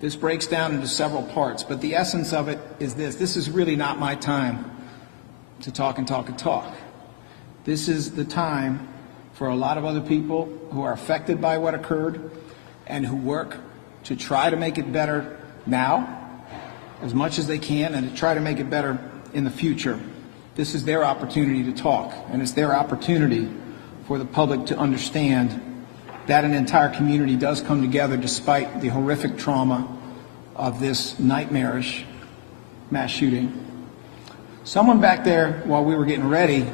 This breaks down into several parts, but the essence of it is this. This is really not my time to talk and talk and talk. This is the time for a lot of other people who are affected by what occurred and who work to try to make it better now as much as they can and to try to make it better in the future. This is their opportunity to talk, and it's their opportunity for the public to understand that an entire community does come together despite the horrific trauma of this nightmarish mass shooting. Someone back there, while we were getting ready,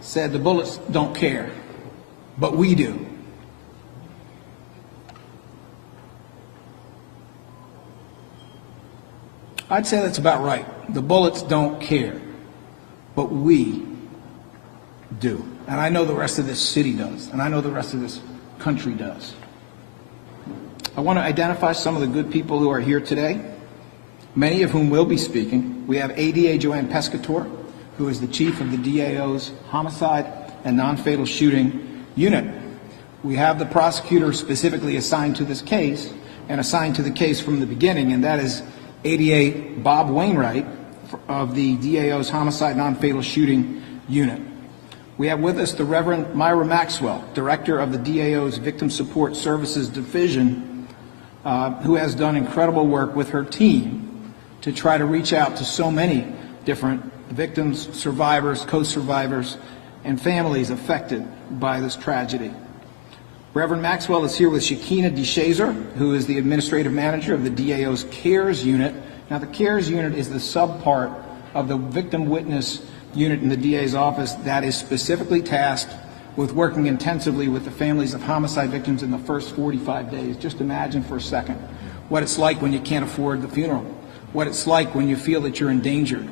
said the bullets don't care, but we do. I'd say that's about right. The bullets don't care, but we do. And I know the rest of this city does, and I know the rest of this country does. I want to identify some of the good people who are here today, many of whom will be speaking. We have ADA Joanne Pescator, who is the chief of the DAO's Homicide and Non-Fatal Shooting Unit. We have the prosecutor specifically assigned to this case and assigned to the case from the beginning, and that is ADA Bob Wainwright of the DAO's Homicide Non-Fatal Shooting Unit. We have with us the Reverend Myra Maxwell, Director of the DAO's Victim Support Services Division, who has done incredible work with her team to try to reach out to so many different victims, survivors, co-survivors, and families affected by this tragedy. Reverend Maxwell is here with Shakina DeShazer, who is the Administrative Manager of the DAO's CARES Unit. Now, the CARES Unit is the subpart of the Victim Witness Unit in the DA's office that is specifically tasked with working intensively with the families of homicide victims in the first 45 days. Just imagine for a second what it's like when you can't afford the funeral, what it's like when you feel that you're endangered,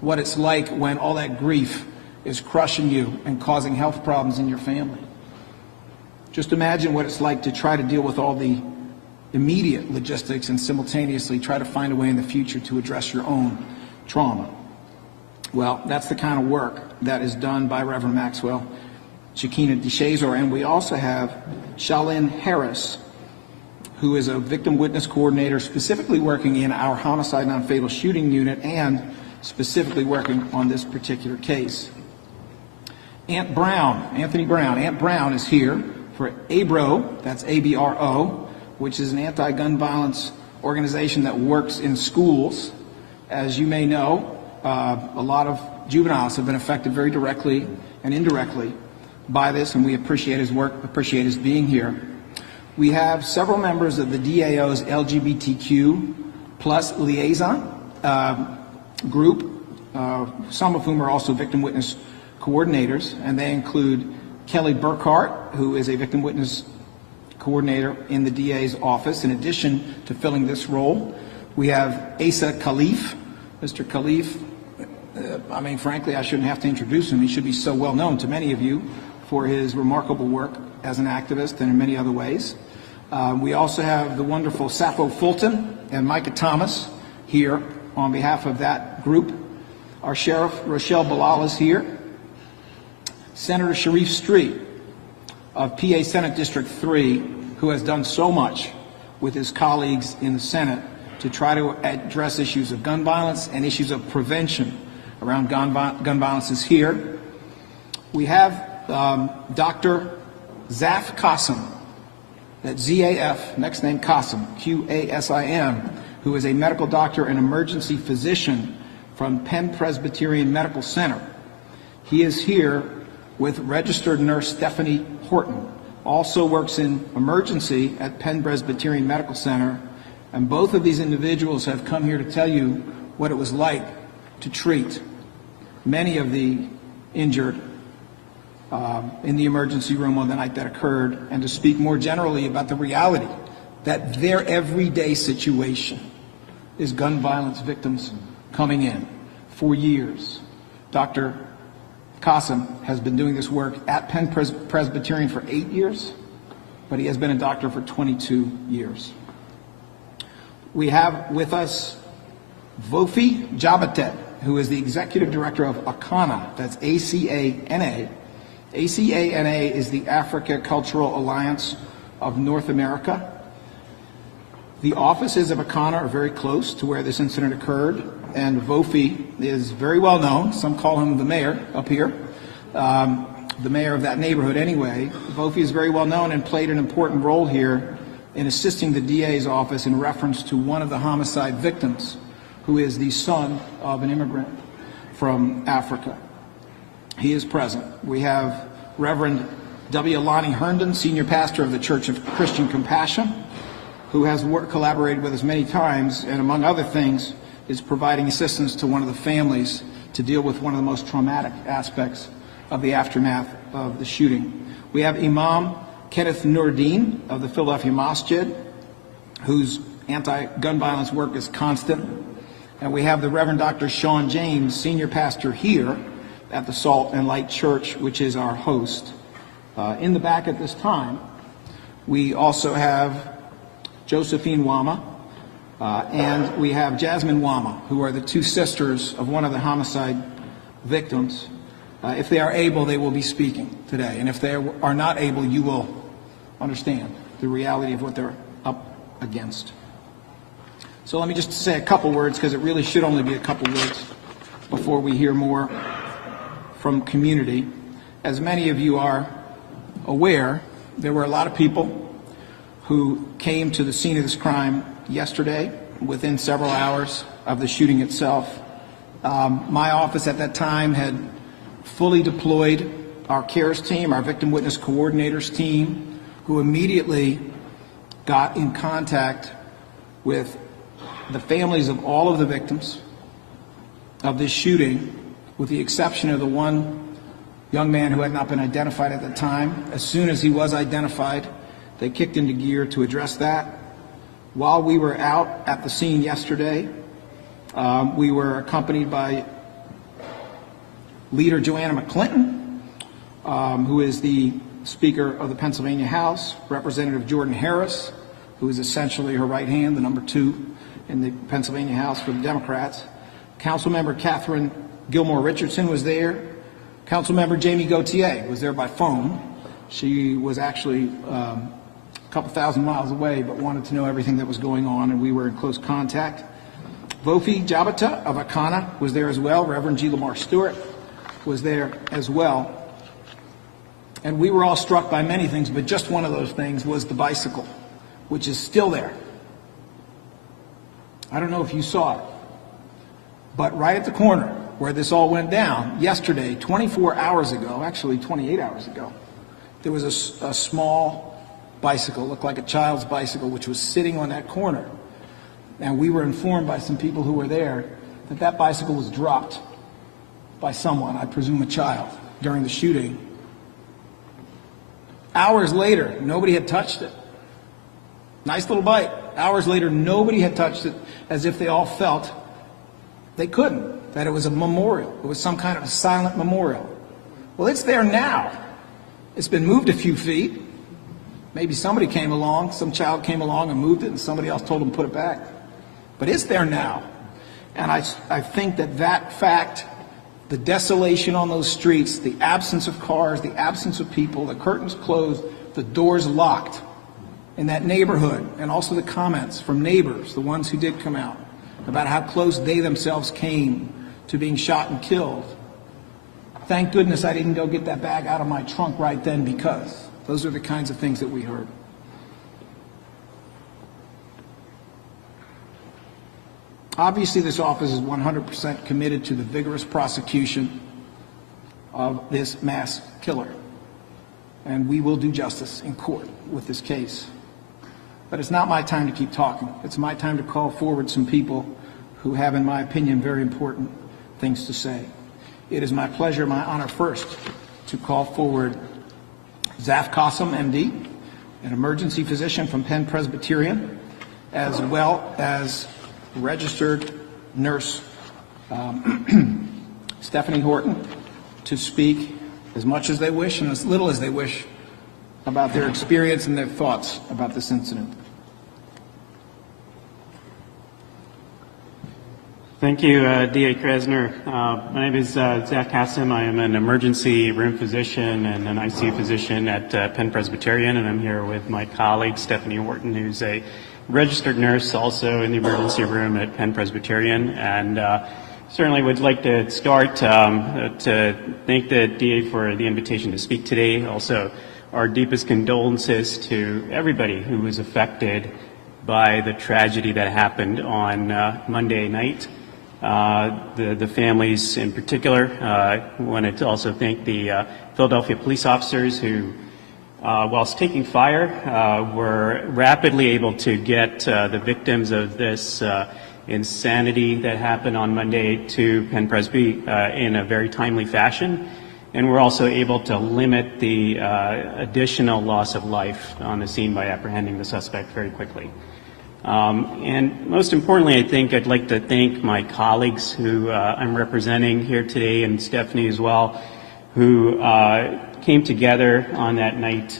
what it's like when all that grief is crushing you and causing health problems in your family. Just imagine what it's like to try to deal with all the immediate logistics and simultaneously try to find a way in the future to address your own trauma. Well, that's the kind of work that is done by Reverend Maxwell, Shakina DeShazer, and we also have Shalyn Harris, who is a victim witness coordinator specifically working in our Homicide Non-Fatal Shooting Unit and specifically working on this particular case. Aunt Brown, Anthony Brown. Aunt Brown is here for ABRO, that's A-B-R-O, which is an anti-gun violence organization that works in schools. As you may know, a lot of juveniles have been affected very directly and indirectly by this, and we appreciate his work, appreciate his being here. We have several members of the DAO's LGBTQ plus liaison group, some of whom are also victim witness coordinators, and they include Kelly Burkhart, who is a victim witness coordinator in the DA's office. In addition to filling this role, we have Asa Khalif. Mr. Khalif, I mean, frankly, I shouldn't have to introduce him. He should be so well known to many of you for his remarkable work as an activist and in many other ways. We also have the wonderful Sappho Fulton and Micah Thomas here on behalf of that group. Our Sheriff, Rochelle Bilal, is here. Senator Sharif Street of PA Senate District 3, who has done so much with his colleagues in the Senate to try to address issues of gun violence and issues of prevention around gun violence, is here. We have Dr. Zaf Qasim, that's Z-A-F, next name Qasim, Q-A-S-I-M, who is a medical doctor and emergency physician from Penn Presbyterian Medical Center. He is here with registered nurse Stephanie Horton, also works in emergency at Penn Presbyterian Medical Center, and both of these individuals have come here to tell you what it was like to treat many of the injured in the emergency room on the night that occurred, and to speak more generally about the reality that their everyday situation is gun violence victims coming in for years. Dr. Qasim has been doing this work at Penn Presbyterian for 8 years, but he has been a doctor for 22 years. We have with us Vofi Jabatet, who is the Executive Director of ACANA, that's A-C-A-N-A. ACANA is the Africa Cultural Alliance of North America. The offices of Akana are very close to where this incident occurred, and Vofi is very well known. Some call him the mayor up here, the mayor of that neighborhood anyway. Vofi is very well known and played an important role here in assisting the DA's office in reference to one of the homicide victims, who is the son of an immigrant from Africa. He is present. We have Reverend W. Lonnie Herndon, senior pastor of the Church of Christian Compassion, who has collaborated with us many times, and among other things, is providing assistance to one of the families to deal with one of the most traumatic aspects of the aftermath of the shooting. We have Imam Kenneth Nurdin of the Philadelphia Masjid, whose anti-gun violence work is constant. And we have the Reverend Dr. Sean James, senior pastor here at the Salt and Light Church, which is our host. In the back at this time, we also have Josephine Wama, and we have Jasmine Wama, who are the two sisters of one of the homicide victims. If they are able, they will be speaking today. And if they are not able, you will understand the reality of what they're up against. So let me just say a couple words, because it really should only be a couple words before we hear more from community. As many of you are aware, there were a lot of people who came to the scene of this crime yesterday within several hours of the shooting itself. My office at that time had fully deployed our CARES team, our victim witness coordinators team, who immediately got in contact with the families of all of the victims of this shooting, with the exception of the one young man who had not been identified at the time. As soon as he was identified, they kicked into gear to address that. While we were out at the scene yesterday, we were accompanied by Leader Joanna McClinton, who is the Speaker of the Pennsylvania House, Representative Jordan Harris, who is essentially her right hand, the number 2 in the Pennsylvania House for the Democrats. Councilmember Catherine Gilmore Richardson was there. Councilmember Jamie Gauthier was there by phone. She was actually a couple thousand miles away, but wanted to know everything that was going on, and we were in close contact. Vofi Jabata of Akana was there as well. Reverend G. Lamar Stewart was there as well. And we were all struck by many things, but just one of those things was the bicycle, which is still there. I don't know if you saw it, but right at the corner where this all went down yesterday, 24 hours ago, actually 28 hours ago, there was a small bicycle, looked like a child's bicycle, which was sitting on that corner. And we were informed by some people who were there that that bicycle was dropped by someone, I presume a child, during the shooting. Hours later, nobody had touched it. Nice little bike. Hours later, nobody had touched it, as if they all felt they couldn't, that it was a memorial. It was some kind of a silent memorial. Well, it's there now. It's been moved a few feet. Maybe somebody came along, some child came along and moved it, and somebody else told them to put it back. But it's there now. And I think that fact, the desolation on those streets, the absence of cars, the absence of people, the curtains closed, the doors locked in that neighborhood, and also the comments from neighbors, the ones who did come out, about how close they themselves came to being shot and killed. Thank goodness I didn't go get that bag out of my trunk right then, because those are the kinds of things that we heard. Obviously, this office is 100% committed to the vigorous prosecution of this mass killer, and we will do justice in court with this case. But it's not my time to keep talking. It's my time to call forward some people who have, in my opinion, very important things to say. It is my pleasure, my honor first, to call forward Zaf Qasim, MD, an emergency physician from Penn Presbyterian, as well as registered nurse Stephanie Horton, to speak as much as they wish and as little as they wish about their experience and their thoughts about this incident. Thank you, DA Krasner. My name is Zach Qasim. I am an emergency room physician and an ICU physician at Penn Presbyterian, and I'm here with my colleague Stephanie Horton, who's a registered nurse also in the emergency room at Penn Presbyterian, and certainly would like to start to thank the DA for the invitation to speak today. Also, our deepest condolences to everybody who was affected by the tragedy that happened on Monday night. The families in particular. Wanted to also thank the Philadelphia police officers who, whilst taking fire, were rapidly able to get the victims of this insanity that happened on Monday to Penn Presby in a very timely fashion. And we're also able to limit the additional loss of life on the scene by apprehending the suspect very quickly. And most importantly, I think I'd like to thank my colleagues who I'm representing here today, and Stephanie as well, who came together on that night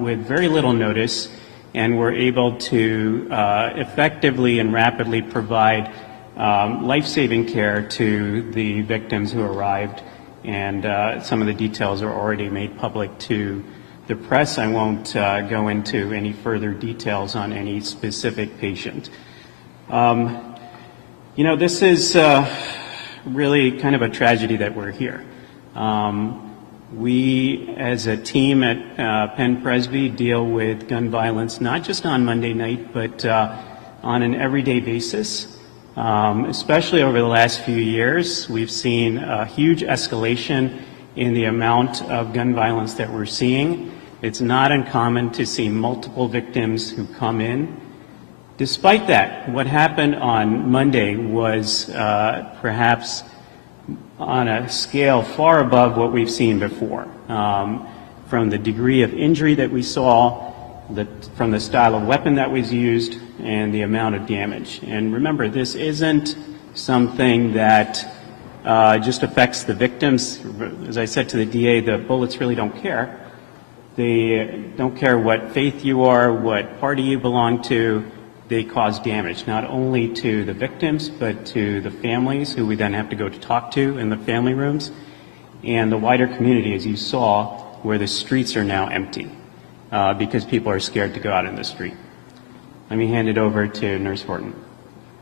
with very little notice and were able to effectively and rapidly provide life-saving care to the victims who arrived. And some of the details are already made public to the press. I won't go into any further details on any specific patient. You know, this is really kind of a tragedy that we're here. We, as a team at Penn Presby, deal with gun violence not just on Monday night, but on an everyday basis. Especially over the last few years, we've seen a huge escalation in the amount of gun violence that we're seeing. It's not uncommon to see multiple victims who come in. Despite that, what happened on Monday was perhaps on a scale far above what we've seen before. From the degree of injury that we saw, from the style of weapon that was used, and the amount of damage. And remember, this isn't something that just affects the victims. As I said to the DA, the bullets really don't care. They don't care what faith you are, what party you belong to. They cause damage, not only to the victims, but to the families who we then have to go to talk to in the family rooms, and the wider community, as you saw, where the streets are now empty because people are scared to go out in the street. Let me hand it over to Nurse Horton.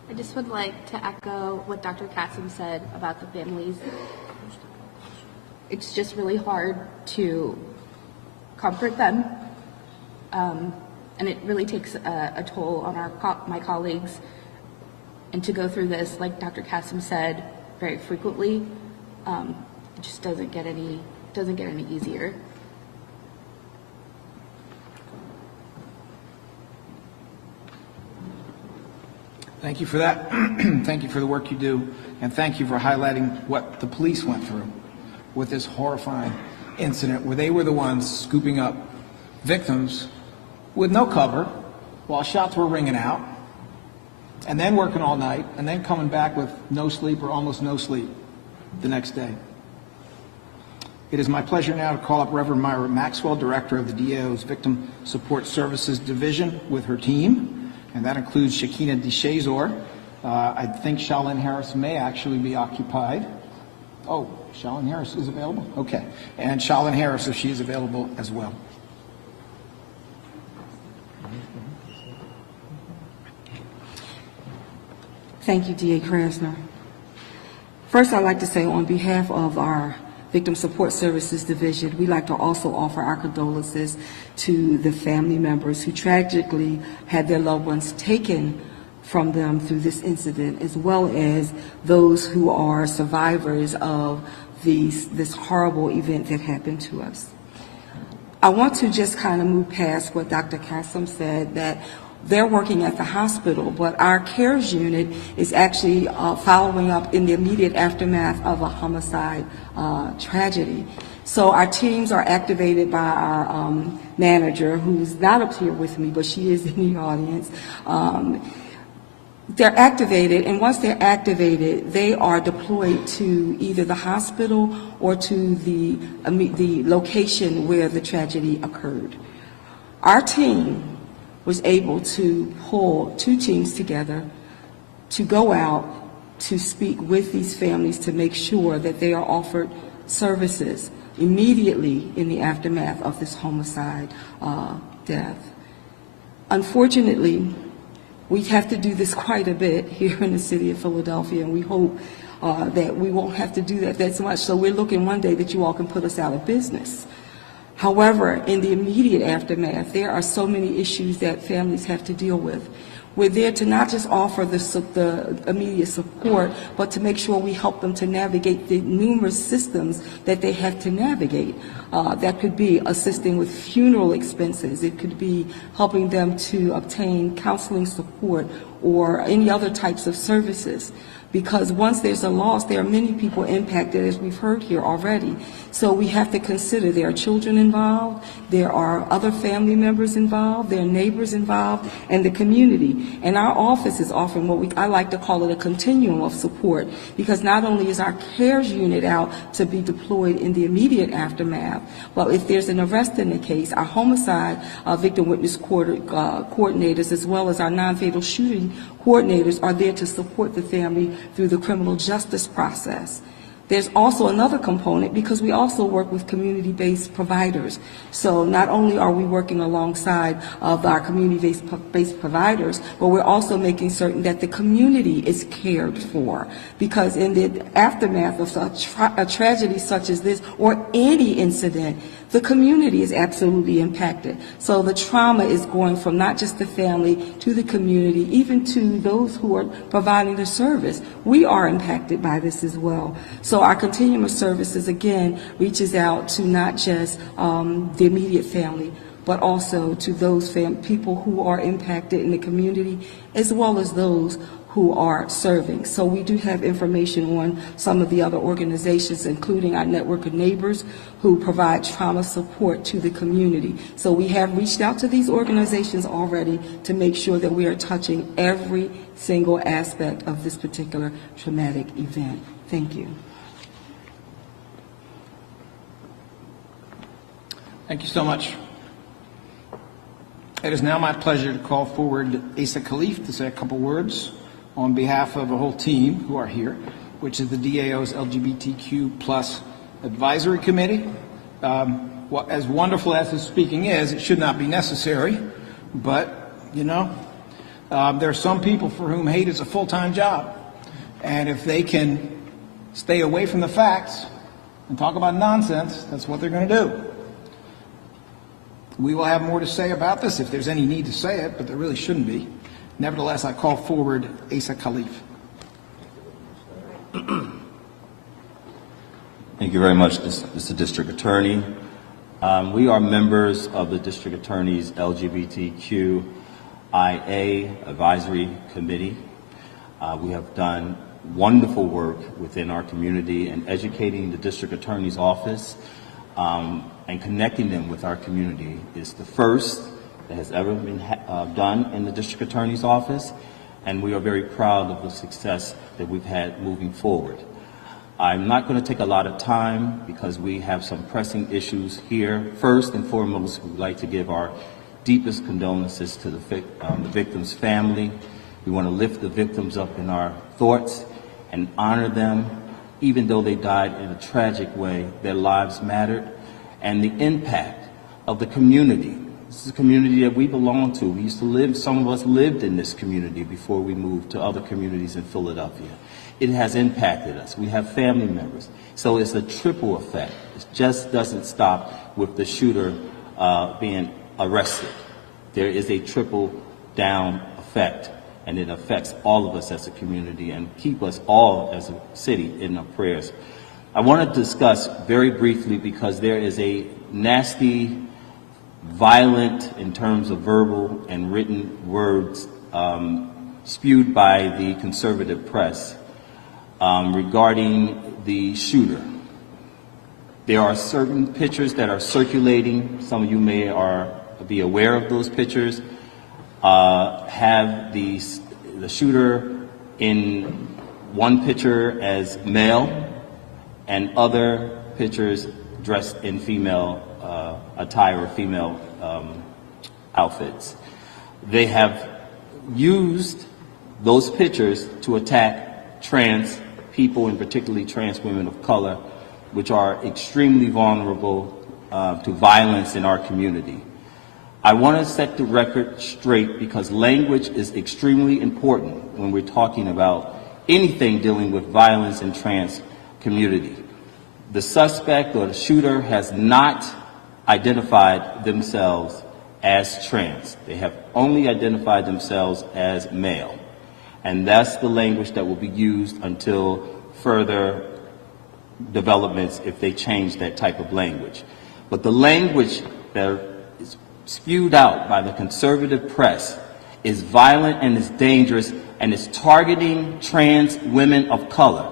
I just would like to echo what Dr. Kassem said about the families. It's just really hard to comfort them, and it really takes a toll on my colleagues. And to go through this, like Dr. Kassem said, very frequently, it just doesn't get any easier. Thank you for that. Thank you for the work you do, and thank you for highlighting what the police went through with this horrifying incident where they were the ones scooping up victims with no cover while shots were ringing out, and then working all night, and then coming back with no sleep or almost no sleep the next day. It is my pleasure now to call up Reverend Myra Maxwell, Director of the DAO's Victim Support Services Division, with her team, and that includes Shakina DeShazor. I think Charlene Harris may actually be occupied. Oh, Charlene Harris is available? Okay. And Charlene Harris, if she is available as well. Thank you, DA Krasner. First, I'd like to say on behalf of our Victim Support Services Division, we'd like to also offer our condolences to the family members who tragically had their loved ones taken from them through this incident, as well as those who are survivors of this horrible event that happened to us. I want to just kind of move past what Dr. Kassem said, that they're working at the hospital, but our CARES unit is actually following up in the immediate aftermath of a homicide tragedy. So our teams are activated by our manager, who's not up here with me, but she is in the audience. They're activated, and once they're activated, they are deployed to either the hospital or to the location where the tragedy occurred. Our team was able to pull two teams together to go out to speak with these families to make sure that they are offered services immediately in the aftermath of this homicide death. Unfortunately, We have to do this quite a bit here in the city of Philadelphia, and we hope that we won't have to do that so much. So we're looking one day that you all can put us out of business. However, in the immediate aftermath, there are so many issues that families have to deal with. We're there to not just offer the immediate support, but to make sure we help them to navigate the numerous systems that they have to navigate. That could be assisting with funeral expenses. It could be helping them to obtain counseling support or any other types of services. Because once there's a loss, there are many people impacted, as we've heard here already. So we have to consider there are children involved, there are other family members involved, there are neighbors involved, and the community. And our office is offering what I like to call it a continuum of support, because not only is our CARES unit out to be deployed in the immediate aftermath, but if there's an arrest in the case, our homicide victim witness coordinators, as well as our non-fatal shooting coordinators, are there to support the family through the criminal justice process. There's also another component because we also work with community-based providers. So not only are we working alongside of our community-based providers, but we're also making certain that the community is cared for. Because in the aftermath of a tragedy such as this or any incident, the community is absolutely impacted. So the trauma is going from not just the family to the community, even to those who are providing the service. We are impacted by this as well. So our continuum of services, again, reaches out to not just the immediate family, but also to those people who are impacted in the community, as well as those who are serving. So we do have information on some of the other organizations, including our network of neighbors who provide trauma support to the community. So we have reached out to these organizations already to make sure that we are touching every single aspect of this particular traumatic event. Thank you. Thank you so much. It is now my pleasure to call forward Asa Khalif to say a couple words on behalf of a whole team who are here, which is the DAO's LGBTQ plus advisory committee. As wonderful as his speaking is, it should not be necessary, but you know, there are some people for whom hate is a full-time job, and if they can stay away from the facts and talk about nonsense, that's what they're going to do. We will have more to say about this if there's any need to say it, but there really shouldn't be. Nevertheless, I call forward Asa Khalif. Thank you very much, Mr. District Attorney. We are members of the District Attorney's LGBTQIA Advisory Committee. We have done wonderful work within our community in educating the District Attorney's Office and connecting them with our community. It's the first that has ever been done in the District Attorney's Office, and we are very proud of the success that we've had moving forward. I'm not going to take a lot of time because we have some pressing issues here. First and foremost, we'd like to give our deepest condolences to the victim's family. We want to lift the victims up in our thoughts and honor them. Even though they died in a tragic way, their lives mattered. And the impact of the community. This is a community that we belong to. We used to live, some of us lived in this community before we moved to other communities in Philadelphia. It has impacted us. We have family members. So it's a triple effect. It just doesn't stop with the shooter being arrested. There is a triple down effect, and it affects all of us as a community and keep us all as a city in our prayers. I want to discuss very briefly, because there is a nasty, violent, in terms of verbal and written words, spewed by the conservative press regarding the shooter. There are certain pictures that are circulating. Some of you may be aware of those pictures. Have the shooter in one picture as male, and other pictures dressed in female attire or female outfits. They have used those pictures to attack trans people, and particularly trans women of color, which are extremely vulnerable to violence in our community. I want to set the record straight because language is extremely important when we're talking about anything dealing with violence in trans community. The suspect or the shooter has not identified themselves as trans. They have only identified themselves as male. And that's the language that will be used until further developments if they change that type of language. But the language that is spewed out by the conservative press is violent and is dangerous and is targeting trans women of color.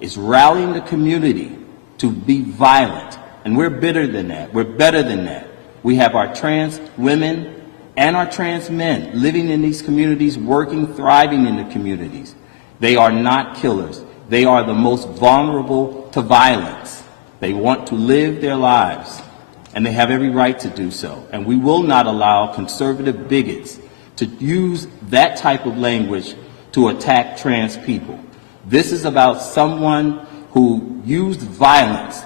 It's rallying the community to be violent. And we're better than that. We're better than that. We have our trans women and our trans men living in these communities, working, thriving in the communities. They are not killers. They are the most vulnerable to violence. They want to live their lives, and they have every right to do so. And we will not allow conservative bigots to use that type of language to attack trans people. This is about someone who used violence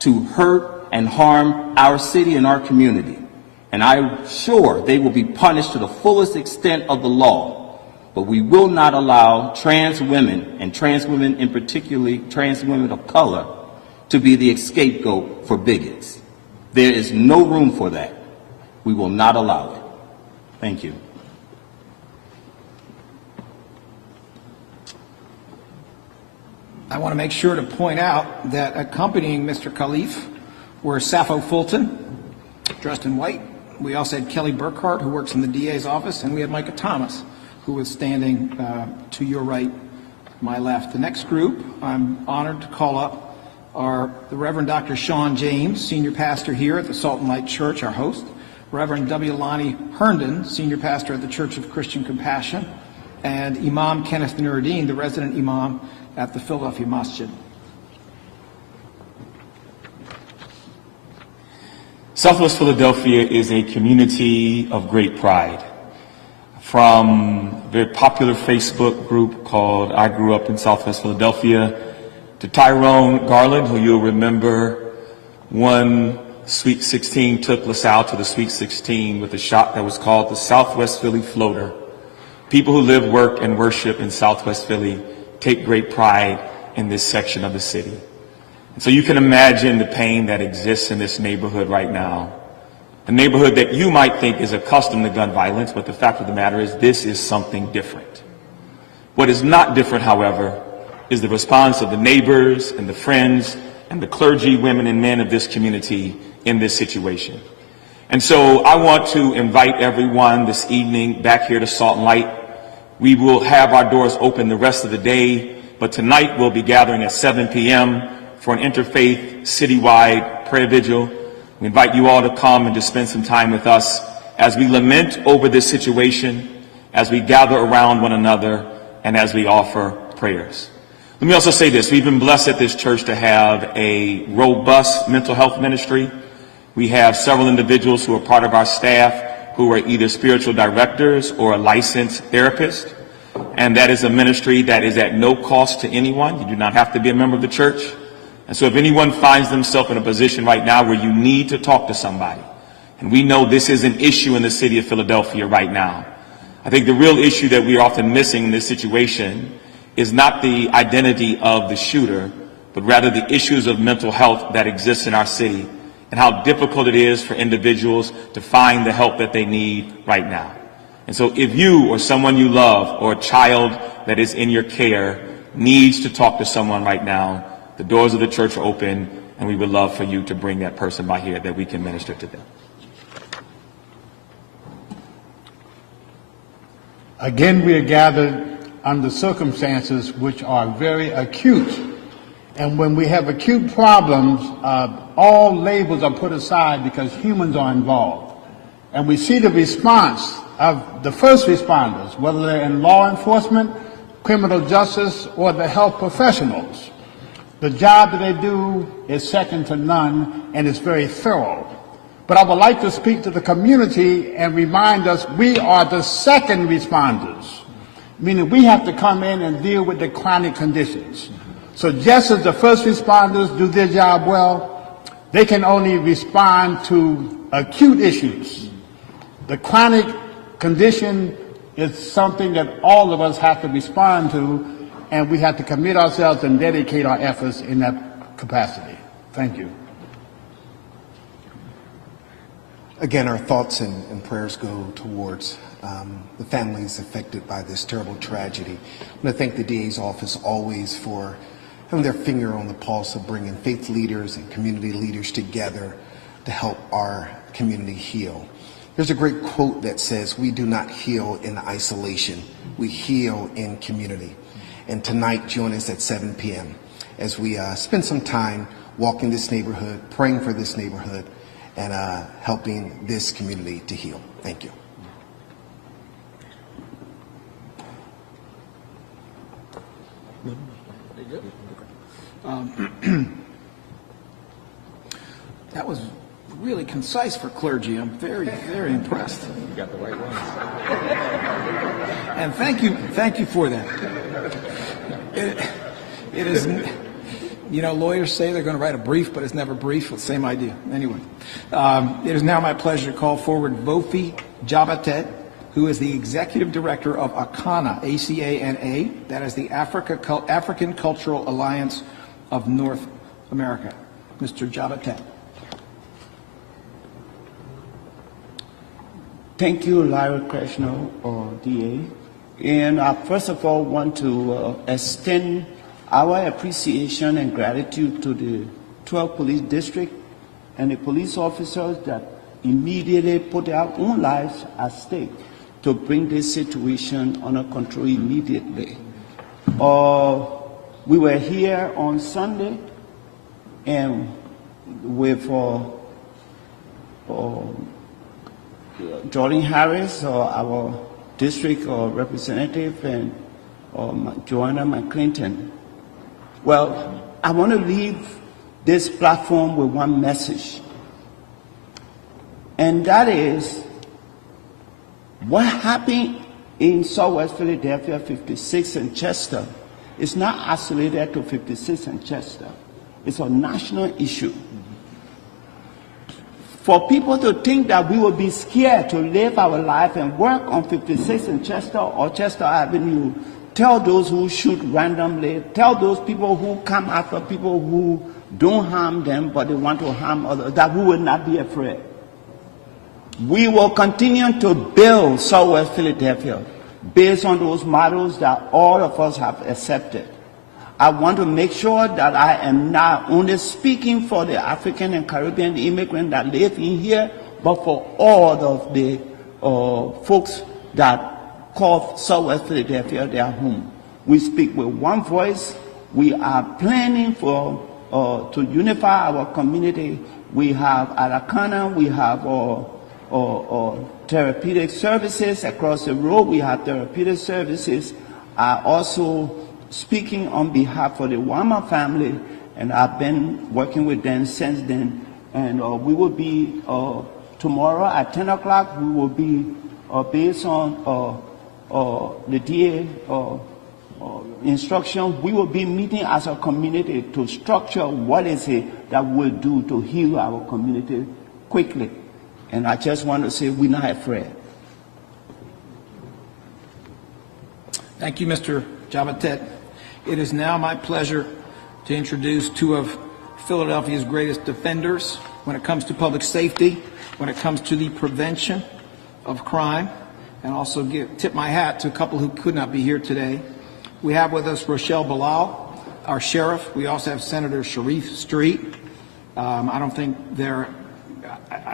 to hurt and harm our city and our community. And I'm sure they will be punished to the fullest extent of the law. But we will not allow trans women, and trans women in particularly trans women of color, to be the scapegoat for bigots. There is no room for that. We will not allow it. Thank you. I want to make sure to point out that accompanying Mr. Khalif were Sappho Fulton, dressed in white. We also had Kelly Burkhart, who works in the DA's office, and we had Micah Thomas, who was standing to your right, my left. The next group I'm honored to call up are the Reverend Dr. Sean James, senior pastor here at the Salt and Light Church, our host, Reverend W. Lonnie Herndon, senior pastor at the Church of Christian Compassion, and Imam Kenneth Nuruddin, the resident imam at the Philadelphia Masjid. Southwest Philadelphia is a community of great pride. From a very popular Facebook group called I Grew Up in Southwest Philadelphia, to Tyrone Garland, who you'll remember won Sweet 16, took LaSalle to the Sweet 16 with a shot that was called the Southwest Philly Floater. People who live, work, and worship in Southwest Philly take great pride in this section of the city. And so you can imagine the pain that exists in this neighborhood right now. A neighborhood that you might think is accustomed to gun violence, but the fact of the matter is this is something different. What is not different, however, is the response of the neighbors and the friends and the clergy, women and men of this community in this situation. And so I want to invite everyone this evening back here to Salt and Light. We will have our doors open the rest of the day, but tonight we'll be gathering at 7 p.m. for an interfaith citywide prayer vigil. We invite you all to come and to spend some time with us as we lament over this situation, as we gather around one another, and as we offer prayers. Let me also say this. We've been blessed at this church to have a robust mental health ministry. We have several individuals who are part of our staff who are either spiritual directors or a licensed therapist. And that is a ministry that is at no cost to anyone. You do not have to be a member of the church. And so if anyone finds themselves in a position right now where you need to talk to somebody, and we know this is an issue in the city of Philadelphia right now, I think the real issue that we are often missing in this situation is not the identity of the shooter, but rather the issues of mental health that exist in our city and how difficult it is for individuals to find the help that they need right now. And so if you or someone you love or a child that is in your care needs to talk to someone right now, the doors of the church are open, and we would love for you to bring that person by here that we can minister to them. Again, we are gathered under circumstances which are very acute. And when we have acute problems, all labels are put aside because humans are involved. And we see the response of the first responders, whether they're in law enforcement, criminal justice, or the health professionals. The job that they do is second to none, and it's very thorough. But I would like to speak to the community and remind us we are the second responders, meaning we have to come in and deal with the chronic conditions. So just as the first responders do their job well, they can only respond to acute issues. The chronic condition is something that all of us have to respond to, and we have to commit ourselves and dedicate our efforts in that capacity. Thank you. Again, our thoughts and prayers go towards the families affected by this terrible tragedy. I want to thank the DA's office always for having their finger on the pulse of bringing faith leaders and community leaders together to help our community heal. There's a great quote that says, "We do not heal in isolation, we heal in community." And tonight, join us at 7 p.m. as we spend some time walking this neighborhood, praying for this neighborhood, and helping this community to heal. Thank you. That was really concise for clergy. I'm very, very impressed. You got the right ones. And thank you for that. It is, you know, lawyers say they're going to write a brief, but it's never brief. It's the same idea. Anyway, it is now my pleasure to call forward Vofi Jabatet, who is the Executive Director of ACANA, A-C-A-N-A, that is the African Cultural Alliance of North America. Mr. Jabatet. Thank you, Larry Krishna, DA. And I first of all want to extend our appreciation and gratitude to the 12th Police District and the police officers that immediately put their own lives at stake to bring this situation under control immediately. We were here on Sunday and with Jordan Harris, our district representative, and Joanna McClinton. Well, I want to leave this platform with one message, and that is what happened in Southwest Philadelphia, 56 and Chester, is not isolated to 56 and Chester. It's a national issue. For people to think that we will be scared to live our life and work on 56 and Chester or Chester Avenue, tell those who shoot randomly, tell those people who come after people who don't harm them but they want to harm others, that we will not be afraid. We will continue to build Southwest Philadelphia based on those models that all of us have accepted. I want to make sure that I am not only speaking for the African and Caribbean immigrants that live in here, but for all of the folks that call Southwest Philadelphia their home. We speak with one voice. We are planning for to unify our community. We have at ACANA, we have therapeutic services across the road. We have therapeutic services. Also speaking on behalf of the Wama family, and I've been working with them since then. And we will be, tomorrow at 10 o'clock, we will be, based on the DA instruction, we will be meeting as a community to structure what is it that we'll do to heal our community quickly. And I just want to say we're not afraid. Thank you, Mr. Jabatet. It is now my pleasure to introduce two of Philadelphia's greatest defenders when it comes to public safety, when it comes to the prevention of crime, and also tip my hat to a couple who could not be here today. We have with us Rochelle Bilal, our sheriff. We also have Senator Sharif Street. I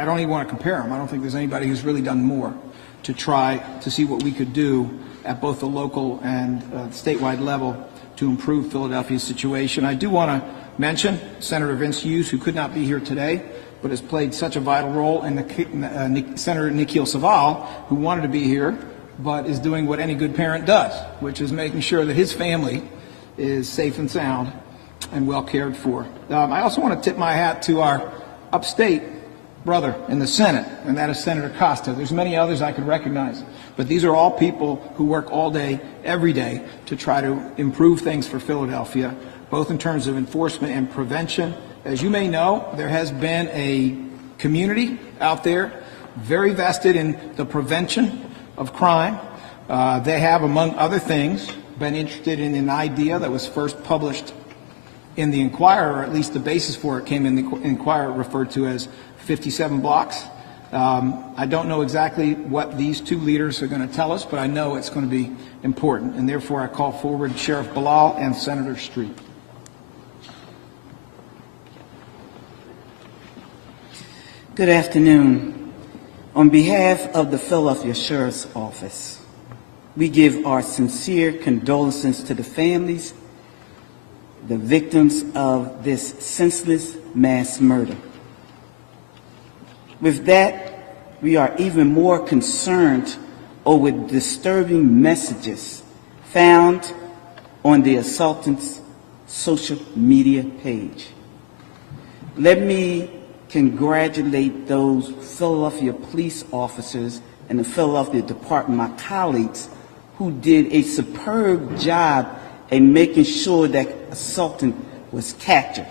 don't even want to compare them. I don't think there's anybody who's really done more to try to see what we could do at both the local and statewide level to improve Philadelphia's situation. I do want to mention Senator Vince Hughes, who could not be here today, but has played such a vital role, and Senator Nikhil Saval, who wanted to be here, but is doing what any good parent does, which is making sure that his family is safe and sound and well cared for. I also want to tip my hat to our upstate brother in the Senate, and that is Senator Costa. There's many others I could recognize, but these are all people who work all day, every day, to try to improve things for Philadelphia, both in terms of enforcement and prevention. As you may know, there has been a community out there very vested in the prevention of crime. They have, among other things, been interested in an idea that was first published in the Inquirer, or at least the basis for it came in the Inquirer, referred to as 57 blocks. I don't know exactly what these two leaders are going to tell us, but I know it's going to be important, and therefore I call forward Sheriff Bilal and Senator Street. Good afternoon. On behalf of the Philadelphia Sheriff's Office, we give our sincere condolences to the families, the victims of this senseless mass murder. With that, we are even more concerned over disturbing messages found on the assailant's social media page. Let me congratulate those Philadelphia police officers and the Philadelphia Department, my colleagues, who did a superb job in making sure that assailtant was captured.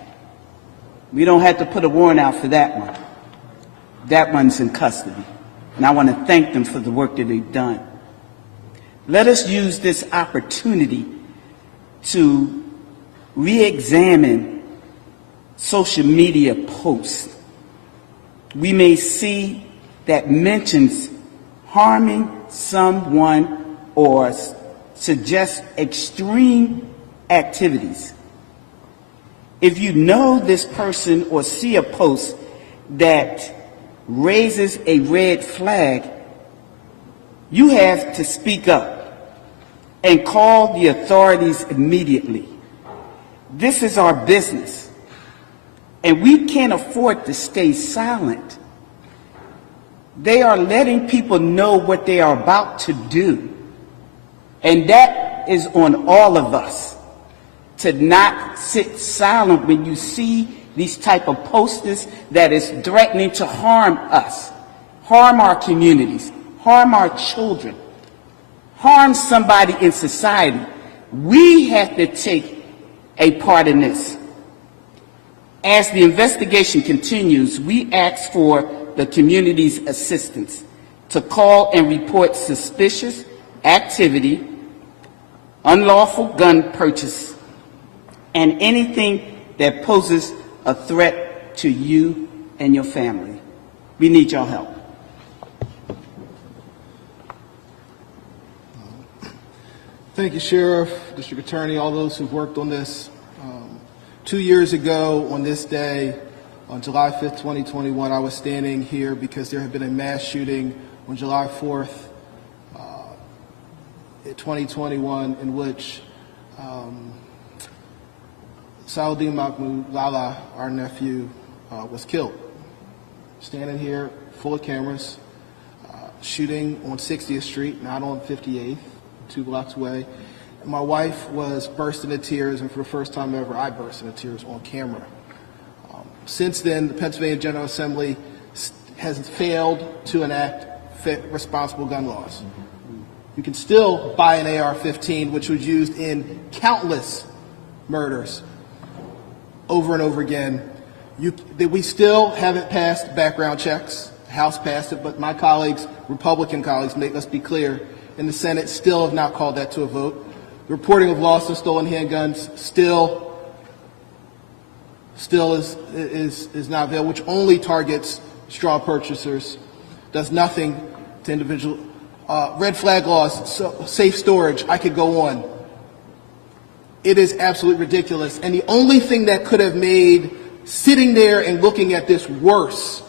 We don't have to put a warrant out for that one. That one's in custody. And I want to thank them for the work that they've done. Let us use this opportunity to re-examine social media posts. We may see that mentions harming someone or suggest extreme activities. If you know this person or see a post that raises a red flag, you have to speak up and call the authorities immediately. This is our business, and we can't afford to stay silent. They are letting people know what they are about to do, and that is on all of us, to not sit silent when you see these type of posters that is threatening to harm us, harm our communities, harm our children, harm somebody in society. We have to take a part in this. As the investigation continues, we ask for the community's assistance to call and report suspicious activity, unlawful gun purchase, and anything that poses a threat to you and your family. We need your help. Thank you, Sheriff, District Attorney, all those who've worked on this. 2 years ago on this day, on July 5th, 2021, I was standing here because there had been a mass shooting on July 4th, 2021, in which Saladin Mahmoud Lala, our nephew, was killed. Standing here, full of cameras, shooting on 60th Street, not on 58th, 2 blocks away. And my wife was bursting into tears, and for the first time ever, I burst into tears on camera. Since then, the Pennsylvania General Assembly has failed to enact responsible gun laws. You can still buy an AR-15, which was used in countless murders over and over again. We still haven't passed background checks. The House passed it, but my colleagues, Republican colleagues, let's be clear, in the Senate still have not called that to a vote. The reporting of lost and stolen handguns still is not available, which only targets straw purchasers, does nothing to individual. Red flag laws, safe storage, I could go on. It is absolutely ridiculous. And the only thing that could have made sitting there and looking at this worse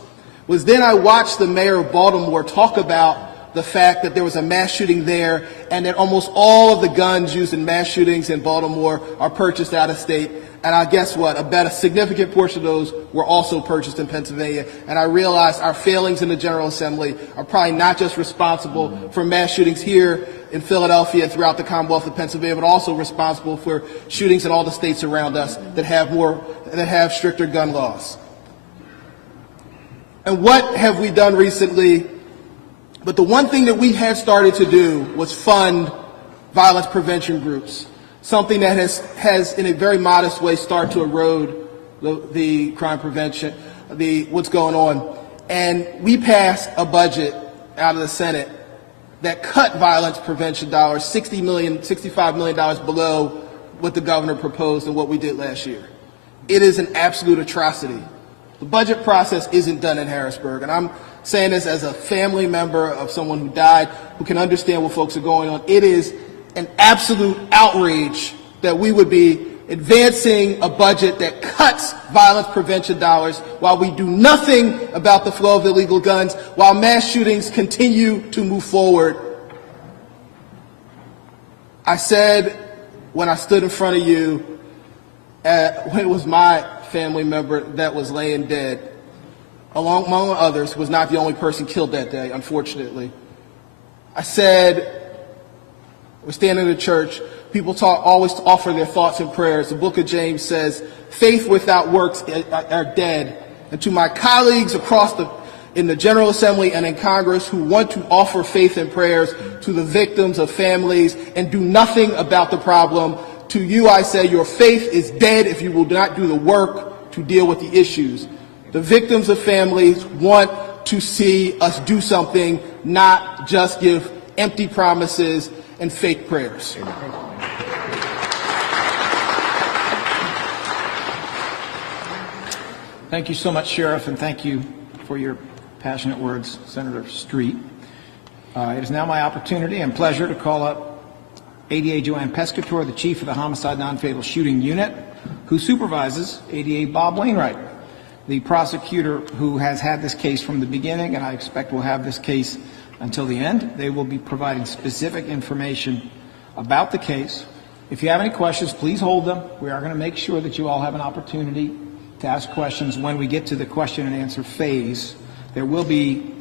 was then I watched the mayor of Baltimore talk about the fact that there was a mass shooting there and that almost all of the guns used in mass shootings in Baltimore are purchased out of state. And I guess what? A significant portion of those were also purchased in Pennsylvania. And I realized our failings in the General Assembly are probably not just responsible for mass shootings here in Philadelphia and throughout the Commonwealth of Pennsylvania, but also responsible for shootings in all the states around us that have stricter gun laws. And what have we done recently? But the one thing that we have started to do was fund violence prevention groups, something that has in a very modest way started to erode the crime prevention, what's going on. And we passed a budget out of the Senate that cut violence prevention dollars $65 million below what the governor proposed and what we did last year. It is an absolute atrocity. The budget process isn't done in Harrisburg, and I'm saying this as a family member of someone who died, who can understand what folks are going on. It is an absolute outrage that we would be advancing a budget that cuts violence prevention dollars while we do nothing about the flow of illegal guns, while mass shootings continue to move forward. I said when I stood in front of you, when it was my family member that was laying dead, among others, was not the only person killed that day, unfortunately. I said, we're standing in the church, people always offer their thoughts and prayers. The book of James says, faith without works are dead. And to my colleagues in the General Assembly and in Congress who want to offer faith and prayers to the victims of families and do nothing about the problem, to you I say your faith is dead if you will not do the work to deal with the issues. The victims of families want to see us do something, not just give empty promises and fake prayers. Thank you so much, Sheriff, and thank you for your passionate words, Senator Street. It is now my opportunity and pleasure to call up ADA Joanne Pescator, the Chief of the Homicide Non-Fatal Shooting Unit, who supervises ADA Bob Wainwright, the prosecutor who has had this case from the beginning, and I expect will have this case until the end. They will be providing specific information about the case. If you have any questions, please hold them. We are going to make sure that you all have an opportunity to ask questions when we get to the question and answer phase. There will be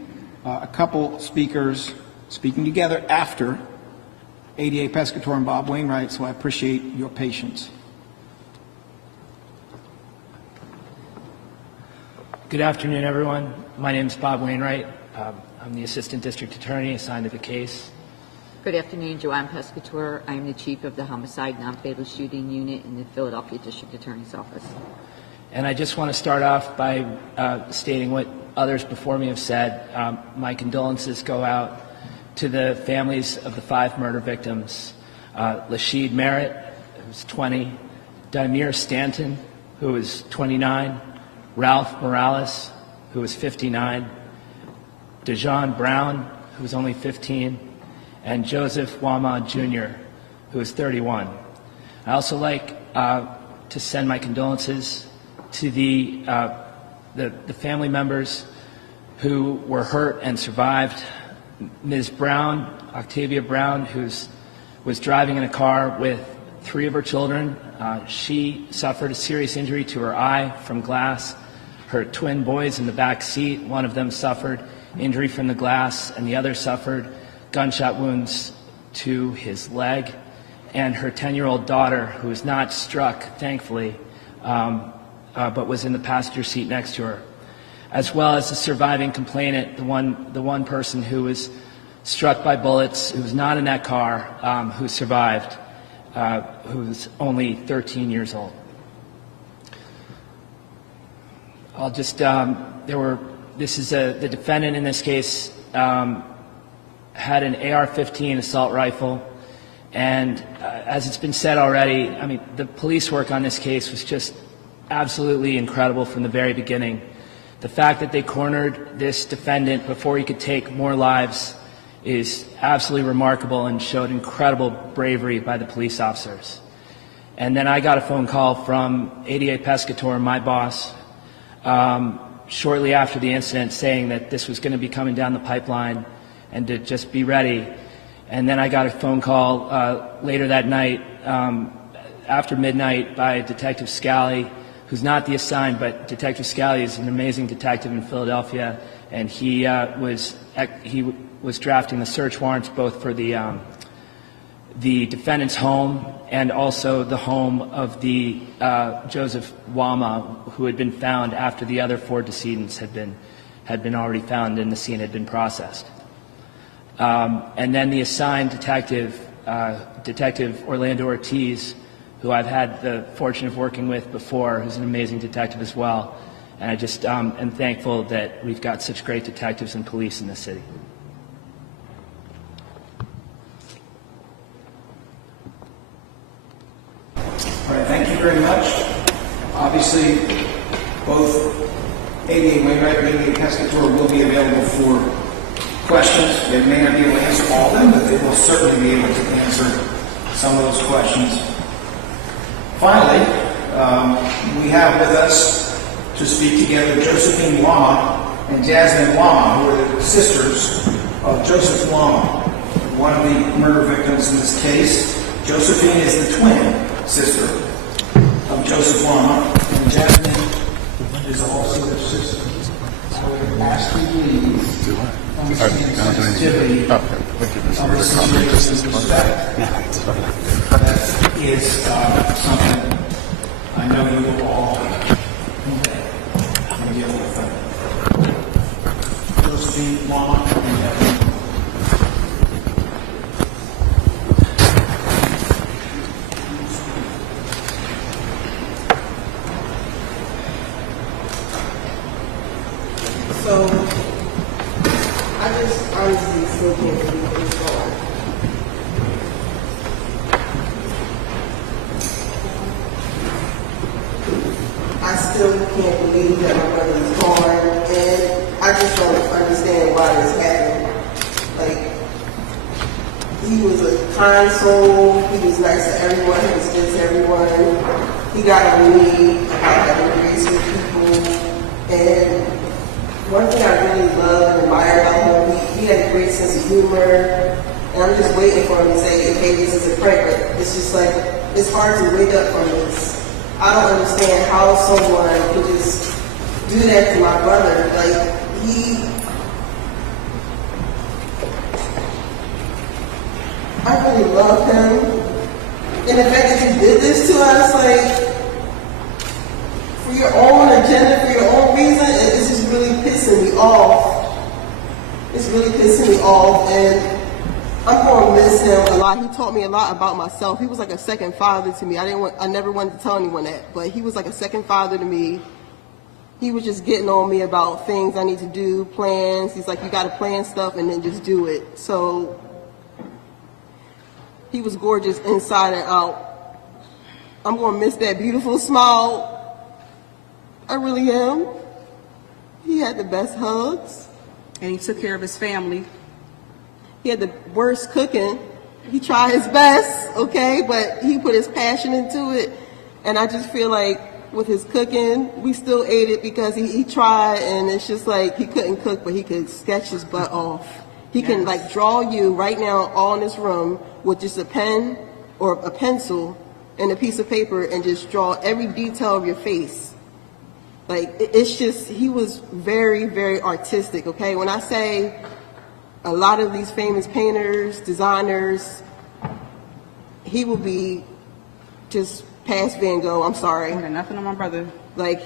a couple speakers speaking together after ADA Pescator and Bob Wainwright, so I appreciate your patience. Good afternoon, everyone. My name is Bob Wainwright. I'm the Assistant District Attorney assigned to the case. Good afternoon, Joanne Pescator. I am the Chief of the Homicide Non-Fatal Shooting Unit in the Philadelphia District Attorney's Office. And I just want to start off by stating what others before me have said. My condolences go out to the families of the 5 murder victims. Lasheed Merritt, who's 20, Daimir Stanton, who is 29, Ralph Morales, who was 59, Dejon Brown, who was only 15, and Joseph Wama Jr., who was 31. I also like to send my condolences to the family members who were hurt and survived. Ms. Brown, Octavia Brown, who was driving in a car with 3 of her children. She suffered a serious injury to her eye from glass. Her twin boys in the back seat, one of them suffered injury from the glass, and the other suffered gunshot wounds to his leg. And her 10-year-old daughter, who was not struck, thankfully, but was in the passenger seat next to her, as well as the surviving complainant, the one person who was struck by bullets, who was not in that car, who survived, who was only 13 years old. I'll just, the defendant in this case had an AR-15 assault rifle, and as it's been said already, I mean, the police work on this case was just absolutely incredible from the very beginning. The fact that they cornered this defendant before he could take more lives is absolutely remarkable and showed incredible bravery by the police officers. And then I got a phone call from ADA Pescator, my boss, shortly after the incident, saying that this was going to be coming down the pipeline and to just be ready. And then I got a phone call later that night, after midnight, by Detective Scally, who's not the assigned, but Detective Scally is an amazing detective in Philadelphia, and he was drafting the search warrants both for the defendant's home and also the home of the Joseph Wama, who had been found after the other 4 decedents had been already found and the scene had been processed. And then the assigned detective, Detective Orlando Ortiz, who I've had the fortune of working with before, who's an amazing detective as well, And I just am thankful that we've got such great detectives and police in the city. All right, thank you very much. Obviously, both ADA Wainwright and ADA Pescator will be available for questions. They may not be able to answer all of them, but they will certainly be able to answer some of those questions. Finally, we have with us to speak together Josephine Lama and Jasmine Lama, who are the sisters of Joseph Lama, one of the murder victims in this case. Josephine is the twin sister of Joseph Lama, and Jasmine is also their sister. So we ask you please understand the sensitivity of the situation and respect. That is something I know you will all deal with. Josephine Lama and Jasmine. So, I just honestly still can't believe this gone. I still can't believe that my brother is gone, and I just don't understand why this happened. Like, he was a kind soul, he was nice to everyone, he was good to everyone. He got on me about having grace with people, and one thing I really love and admire about him, he had a great sense of humor, and I'm just waiting for him to say, okay, this is a prank, but it's just like, it's hard to wake up from this. I don't understand how someone could just do that to my brother. Like, I really love him, and the fact that you did this to us, like, for your own agenda, for your own reason, it's just really pissing me off. It's really pissing me off, and I'm going to miss him a lot. He taught me a lot about myself. He was like a second father to me. I never wanted to tell anyone that, but he was like a second father to me. He was just getting on me about things I need to do, plans. He's like, you got to plan stuff and then just do it. So he was gorgeous inside and out. I'm going to miss that beautiful smile. I really am. He had the best hugs. And he took care of his family. He had the worst cooking. He tried his best, okay, but he put his passion into it. And I just feel like with his cooking, we still ate it because he tried, and it's just like he couldn't cook, but he could sketch his butt off. He can like draw you right now all in this room with just a pen or a pencil and a piece of paper and just draw every detail of your face. Like, it's just, he was very, very artistic, okay? When I say a lot of these famous painters, designers, he will be just past Van Gogh, I'm sorry. I got nothing on my brother. Like,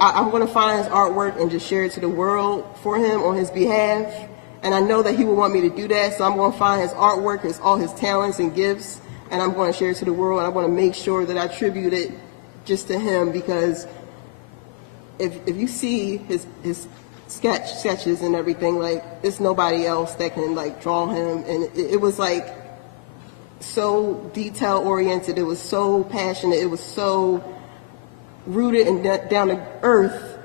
I'm going to find his artwork and just share it to the world for him on his behalf. And I know that he would want me to do that, so I'm going to find his artwork, all his talents and gifts, and I'm going to share it to the world. And I want to make sure that I tribute it just to him, because if you see his sketches and everything, like, there's nobody else that can like draw him, and it was like so detail oriented, it was so passionate, it was so rooted and down to earth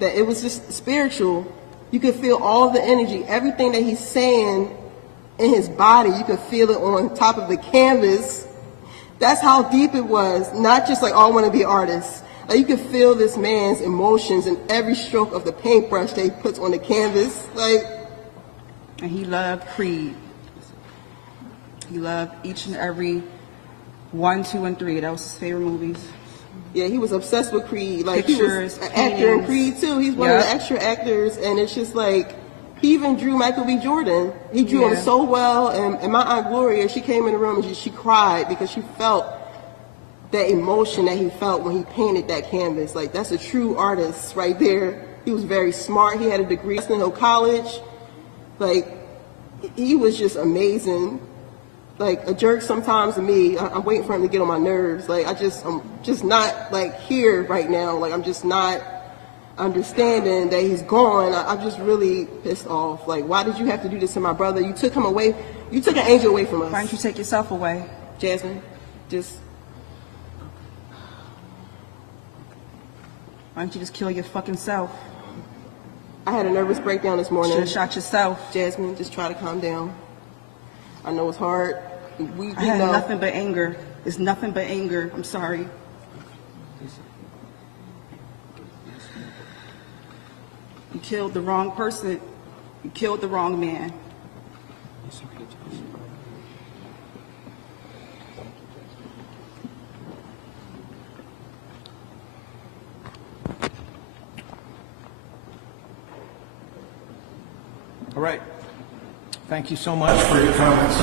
that it was just spiritual. You could feel all the energy, everything that he's saying in his body, you could feel it on top of the canvas. That's how deep it was, not just like, oh, I want to be an artist. Like, you could feel this man's emotions in every stroke of the paintbrush that he puts on the canvas. Like, And he loved Creed. He loved each and every 1, 2, and 3. That was his favorite movies. yeah, he was obsessed with Creed. Like, Pictures, he was an actor in Creed too. He's one of the extra actors, and it's just like, he even drew Michael B. Jordan. He drew him so well, and my Aunt Gloria, she came in the room and she cried because she felt that emotion that he felt when he painted that canvas. Like, that's a true artist right there. He was very smart. He had a degree at Hill College. Like, he was just amazing. Like, a jerk sometimes to me. I'm waiting for him to get on my nerves. Like, I'm just not like here right now. Like, I'm understanding that he's gone, I'm just really pissed off. Like, why did you have to do this to my brother? You took him away. You took an angel away from us. Why don't you take yourself away? Jasmine, just Why don't you just kill your fucking self? I had a nervous breakdown this morning. Should have shot yourself. Jasmine, just try to calm down. I know it's hard. We I had know. nothing but anger. It's nothing but anger. I'm sorry. You killed the wrong person. You killed the wrong man. All right. Thank you so much for your comments.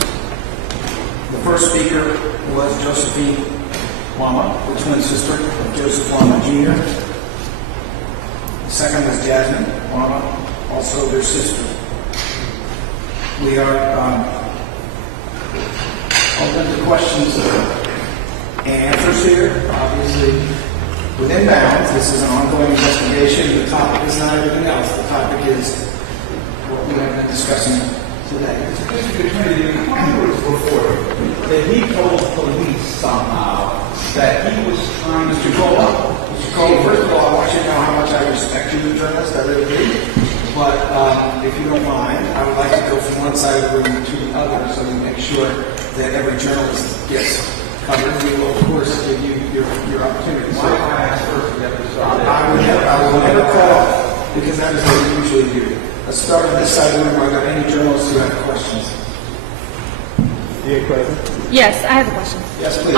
The first speaker was Josephine Wama, the twin sister of Joseph Wama Jr. The second was Jasmine Wama, also their sister. We are open to questions and answers here. Obviously, within bounds, this is an ongoing investigation. The topic is not everything else. The topic is what we have been discussing today. Mr. Attorney, the comment was before that he told police somehow that he was trying Mr. Cole, first of all, I want you to know how much I respect you, the journalist. I really do. But if you don't mind, I would like to go from one side of the room to the other so we make sure that every journalist gets covered. We will, of course, give you your opportunity. Why don't I ask first to get this started? I will never call because that is what we usually do. Let's start on this side of the room. Are there any journalists who have questions? Yes, I have a question. Yes, please.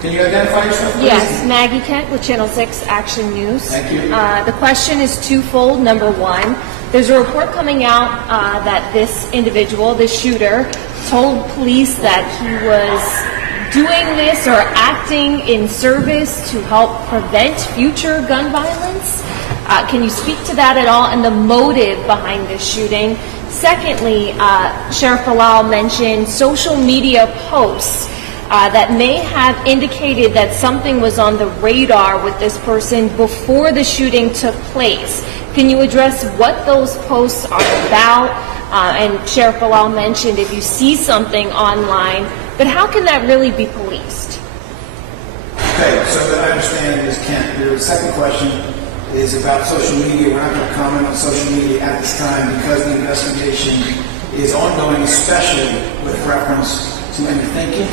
Can you identify yourself, please? Yes, Maggie Kent with Channel 6 Action News. Thank you. The question is twofold. Number one, there's a report coming out that this individual, this shooter, told police that he was doing this or acting in service to help prevent future gun violence. Can you speak to that at all and the motive behind this shooting? Secondly, Sheriff Bilal mentioned social media posts that may have indicated that something was on the radar with this person before the shooting took place. Can you address what those posts are about? And Sheriff Bilal mentioned if you see something online, but how can that really be policed? Okay, so that I understand, Ms. Kent, your second question is about social media. We're not going to comment on social media at this time because the investigation is ongoing, especially with reference to any thinking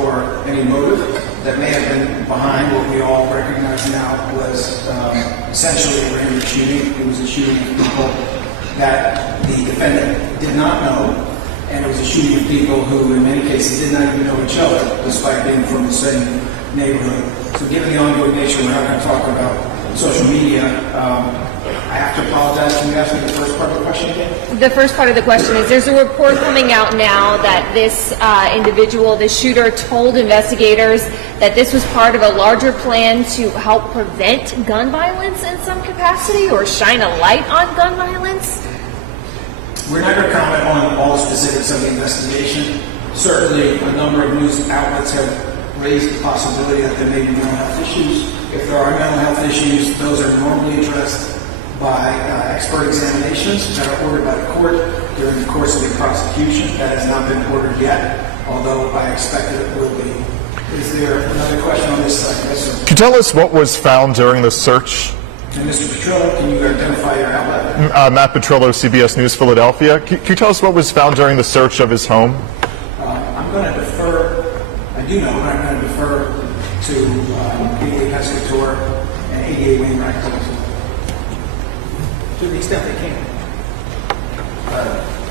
or any motive that may have been behind what we all recognize now was essentially a random shooting. It was a shooting of people that the defendant did not know, and it was a shooting of people who, in many cases, did not even know each other, despite being from the same neighborhood. So given the ongoing nature, we're not going to talk about social media. I have to apologize. Can you ask me the first part of the question again? The first part of the question is there's a report coming out now that this individual, this shooter, told investigators that this was part of a larger plan to help prevent gun violence in some capacity or shine a light on gun violence. We're not going to comment on all the specifics of the investigation. Certainly, a number of news outlets have raised the possibility that there may be mental health issues. If there are mental health issues, those are normally addressed by expert examinations that are ordered by the court during the course of the prosecution. That has not been ordered yet, although I expect that it will be. Is there another question on this side? Yes, sir. Could you tell us what was found during the search? And Mr. Petrillo, can you identify your outlet? Matt Petrillo, CBS News, Philadelphia. Can you tell us what was found during the search of his home? I'm going to defer, I do know, but I'm going to defer to DA Pescator and ADA Wainwright to the extent they can.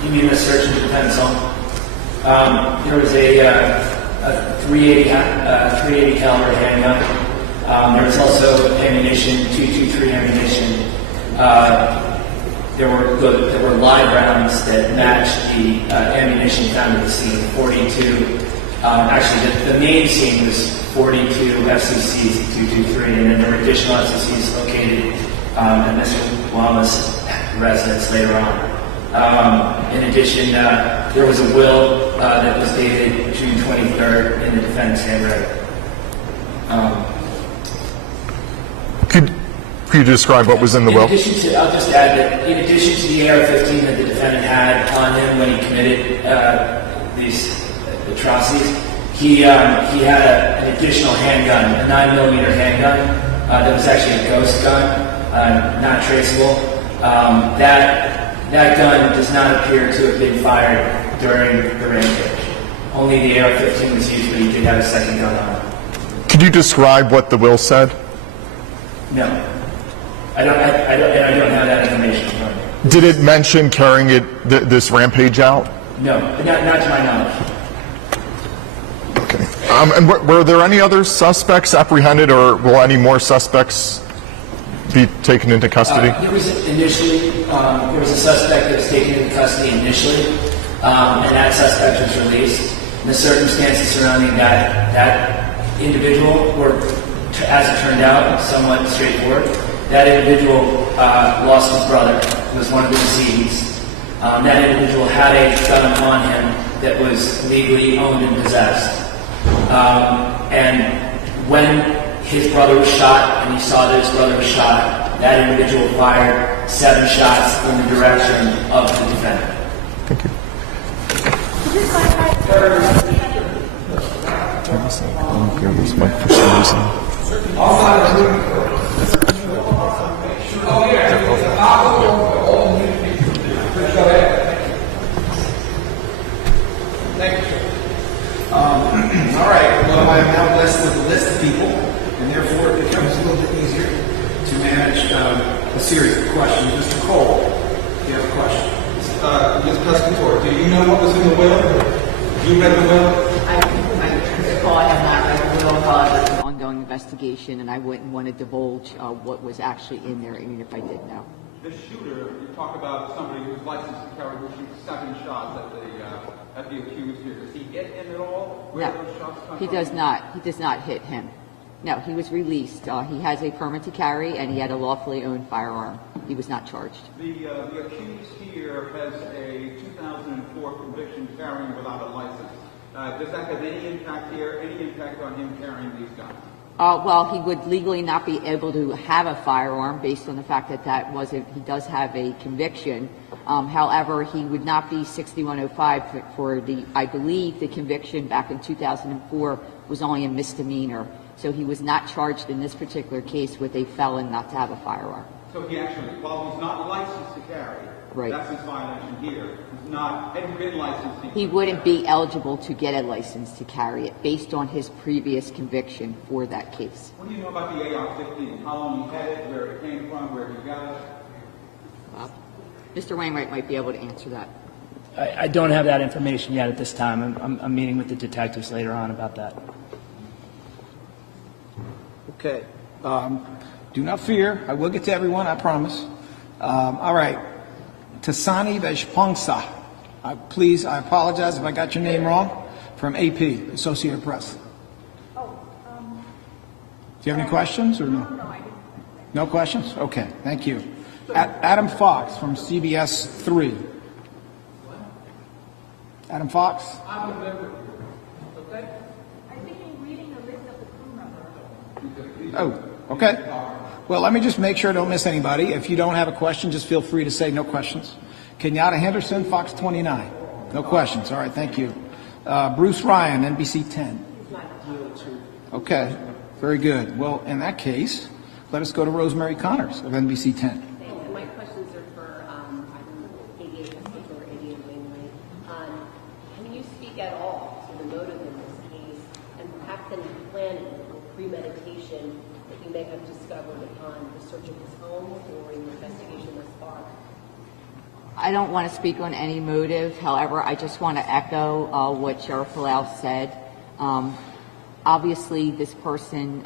You mean the search and defense home? There was a 380 caliber handgun. There was also ammunition, .223 ammunition. There were live rounds that matched the ammunition found at the scene. 42. Actually, the main scene was 42 FCCs, .223, and then there were additional FCCs located at Mr. Wama's residence later on. In addition, there was a will that was dated June 23rd in the defendant's handwriting. Could Could you describe what was in the will? I'll just add that in addition to the AR-15 that the defendant had on him when he committed these atrocities, he had an additional handgun, a 9mm handgun that was actually a ghost gun, not traceable. That gun does not appear to have been fired during the rampage. Only the AR-15 was used, but he did have a second gun on him. Could you describe what the will said? No. I don't have that information from me. Did it mention carrying this rampage out? No, not to my knowledge. Okay. And were there any other suspects apprehended, or will any more suspects be taken into custody? There was a suspect that was taken into custody initially, and that suspect was released. And the circumstances surrounding that individual were, as it turned out, somewhat straightforward. That individual lost his brother, who was one of the decedents. That individual had a gun on him that was legally owned and possessed. And when his brother was shot, and he saw that his brother was shot, that individual fired 7 shots in the direction of the defendant. Thank you. Thank you, sir. All right. Well, I am now blessed with a list of people, and therefore it becomes a little bit easier to manage a series of questions. Mr. Cole, do you have a question? Ms. Pescatore, do you know what was in the will? You read the will? I have not read the will. It's an ongoing investigation, and I wouldn't want to divulge what was actually in there, even if I did know. The shooter, you talk about somebody who's licensed to carry who shoots 7 shots at the accused here. Does he hit him at all? Where No, those shots come he from? does not. He does not hit him. No, he was released. He has a permit to carry, and he had a lawfully owned firearm. He was not charged. The accused here has a 2004 conviction carrying without a license. Does that have any impact here? Any impact on him carrying these guns? Well, he would legally not be able to have a firearm based on the fact that he does have a conviction. However, he would not be 6105 for I believe the conviction back in 2004 was only a misdemeanor. So he was not charged in this particular case with a felon not to have a firearm. So he actually, while he's not licensed to carry, right. That's his violation here. He's not, hadn't been licensed. He wouldn't be eligible to get a license to carry it based on his previous conviction for that case. What do you know about the AR-15? How long he had it, where it came from, where he got it? Mr. Wainwright might be able to answer that. I don't have that information yet at this time. I'm meeting with the detectives later on about that. Okay. Do not fear. I will get to everyone, I promise. All right. Tasani Veshpongsa. Please, I apologize if I got your name wrong. From AP, Associated Press. Do you have any questions or no? No, I didn't. No questions? Okay, thank you. Adam Fox from CBS 3. Adam Fox? I'm a member. Okay? I think in reading the list of the crew members. Oh, okay. Well, let me just make sure I don't miss anybody. If you don't have a question, just feel free to say no questions. Kenyatta Henderson, Fox 29. No questions. All right, thank you. Bruce Ryan, NBC 10. Okay, very good. Well, in that case, let us go to Rosemary Connors of NBC 10. My questions are for ADA or ADA Wainwright. Can you speak at all to the motive in this case and perhaps any planning or premeditation that you may have discovered upon the search of his home or in your investigation thus far? I don't want to speak on any motive. However, I just want to echo what Sheriff Palau said. Obviously, this person,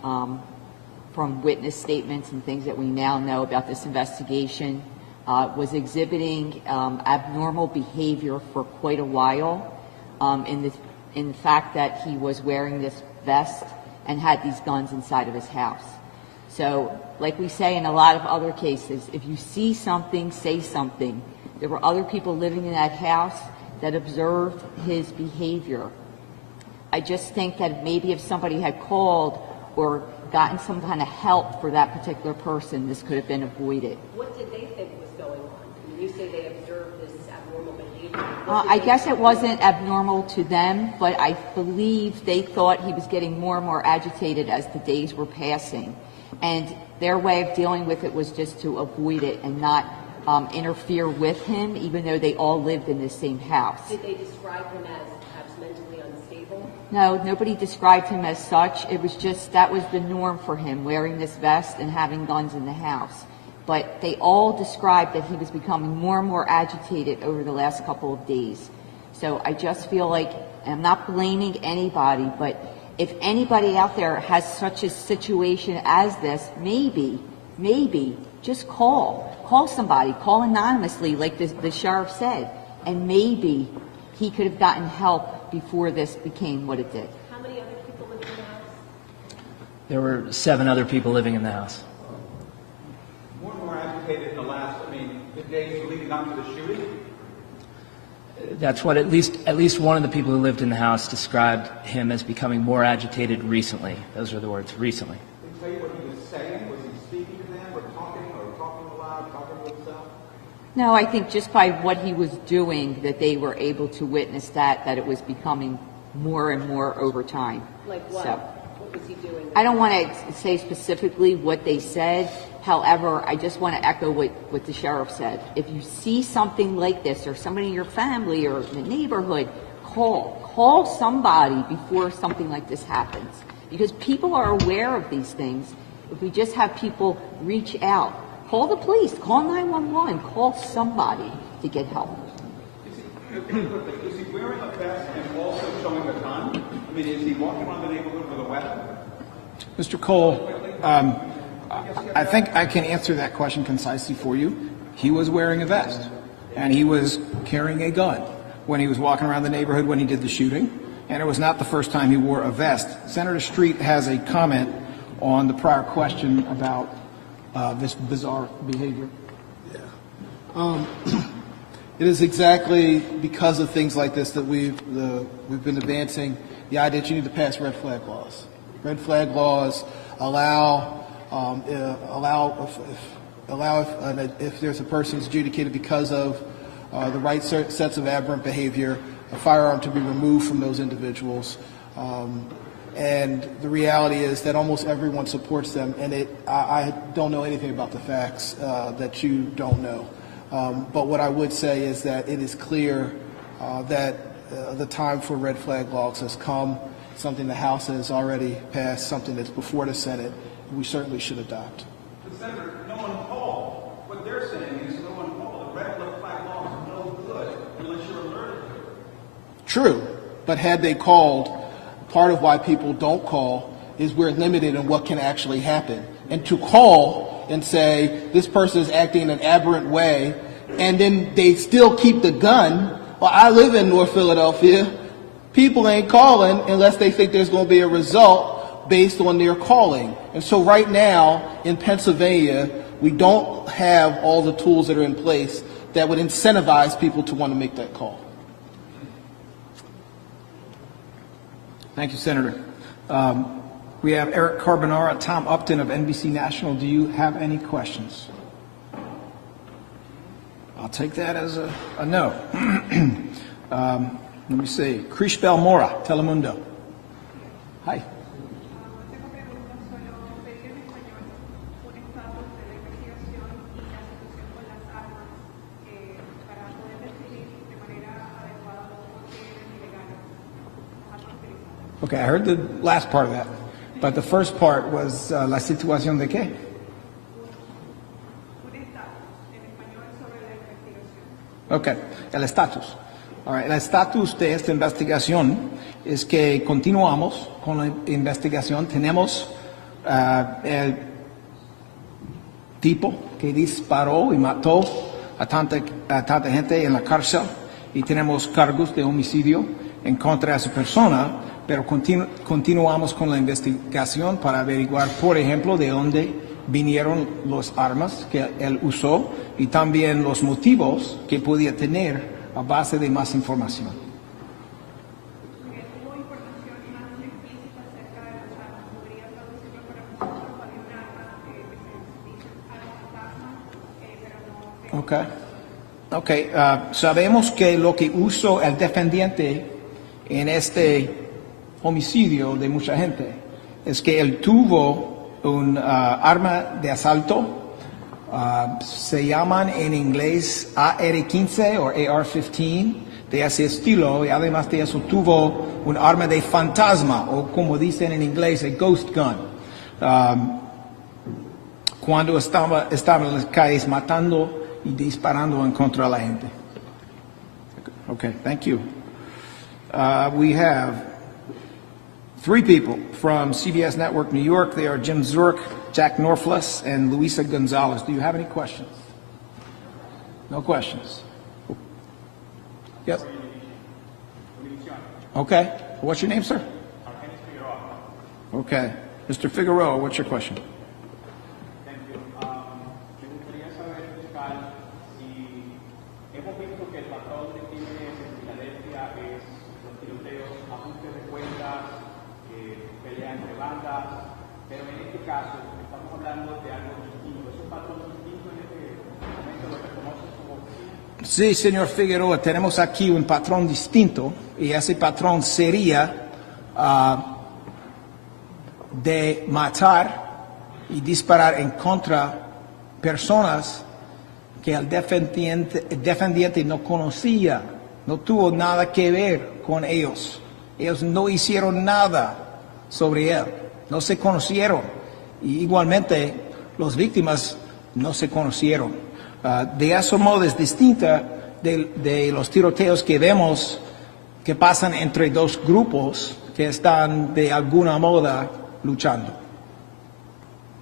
from witness statements and things that we now know about this investigation, was exhibiting abnormal behavior for quite a while in the fact that he was wearing this vest and had these guns inside of his house. So, like we say in a lot of other cases, if you see something, say something. There were other people living in that house that observed his behavior. I just think that maybe if somebody had called or gotten some kind of help for that particular person, this could have been avoided. What did they think was going on? I mean, you say they observed this abnormal behavior. I guess it wasn't abnormal to them, but I believe they thought he was getting more and more agitated as the days were passing. And their way of dealing with it was just to avoid it and not interfere with him, even though they all lived in the same house. Did they describe him as perhaps mentally unstable? No, nobody described him as such. It was just that was the norm for him, wearing this vest and having guns in the house. But they all described that he was becoming more and more agitated over the last couple of days. So I just feel like, and I'm not blaming anybody, but if anybody out there has such a situation as this, maybe just call somebody, call anonymously like the sheriff said, and maybe he could have gotten help before this became what it did. How many other people lived in the house? There were 7 other people living in the house. More and more agitated in the last, the days leading up to the shooting? That's what at least one of the people who lived in the house described him as becoming more agitated recently. Those are the words, recently. Did he tell you what he was saying? Was he speaking to them or talking aloud, talking to himself? No, I think just by what he was doing that they were able to witness that it was becoming more and more over time. Like what? So, What was he doing? I don't want to say specifically what they said. However, I just want to echo what the sheriff said. If you see something like this or somebody in your family or in the neighborhood, call somebody before something like this happens. Because people are aware of these things. If we just have people reach out, call the police, call 911, call somebody to get help. Is he wearing a vest and also showing a gun? Is he walking around the neighborhood with a weapon? Mr. Cole, I think I can answer that question concisely for you. He was wearing a vest, and he was carrying a gun when he was walking around the neighborhood when he did the shooting, and it was not the first time he wore a vest. Senator Street has a comment on the prior question about this bizarre behavior. It is exactly because of things like this that we've been advancing the idea that you need to pass red flag laws. Red flag laws allow if there's a person who's adjudicated because of the right sets of aberrant behavior, a firearm to be removed from those individuals. And the reality is that almost everyone supports them, and I don't know anything about the facts that you don't know. But what I would say is that it is clear that the time for red flag laws has come, something the House has already passed, something that's before the Senate, we certainly should adopt. But Senator, no one called. What they're saying is no one called. The red flag laws are no good unless you're alerted to it. True, but had they called, part of why people don't call is we're limited in what can actually happen. And to call and say this person is acting in an aberrant way, and then they still keep the gun. Well, I live in North Philadelphia. People ain't calling unless they think there's going to be a result based on their calling. And so right now in Pennsylvania, we don't have all the tools that are in place that would incentivize people to want to make that call. Thank you, Senator. We have Eric Carbonara, Tom Upton of NBC National. Do you have any questions? I'll take that as a no. Let me see. Crishbel Mora, Telemundo. Hi. Okay, I heard the last part of that, but the first part was la situación de qué? Okay, el estatus. All right, el estatus de esta investigación es que continuamos con la investigación. Tenemos el tipo que disparó y mató a tanta gente en la cárcel y tenemos cargos de homicidio en contra de esa persona, pero continuamos con la investigación para averiguar, por ejemplo, de dónde vinieron las armas que él usó y también los motivos que podía tener a base de más información. Sabemos que lo que usó el defendiente en este homicidio de mucha gente es que él tuvo un arma de asalto, se llaman en inglés AR-15 o AR-15, de ese estilo, y además de eso tuvo un arma de fantasma, o como dicen en inglés, a ghost gun, cuando estaba en las calles matando y disparando en contra de la gente. Okay, thank you. We have 3 people from CBS Network New York. They are Jim Zurich, Jack Norflus, and Luisa Gonzalez. Do you have any questions? No questions? Yes? Okay. What's your name, sir? Okay. Mr. Figueroa, what's your question? Sí, señor Figueroa, tenemos aquí un patrón distinto y ese patrón sería de matar y disparar en contra personas que el defendiente no conocía, no tuvo nada que ver con ellos. Ellos no hicieron nada sobre él, no se conocieron. Y igualmente, las víctimas no se conocieron. De eso modo es distinta de los tiroteos que vemos que pasan entre 2 grupos que están de alguna moda luchando.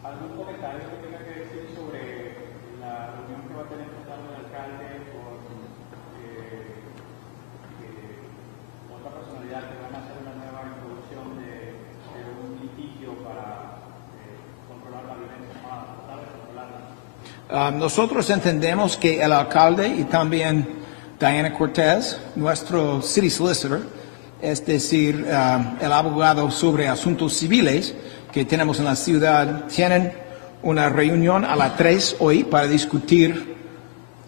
¿Algún comentario que tenga que decir sobre la reunión que va a tener el alcalde con otra personalidad que van a hacer una nueva introducción de un litigio para controlar la violencia armada, tratar de controlarla? Nosotros entendemos que el alcalde y también Diana Cortez, nuestro city solicitor, es decir, el abogado sobre asuntos civiles que tenemos en la ciudad, tienen una reunión a las 3 hoy para discutir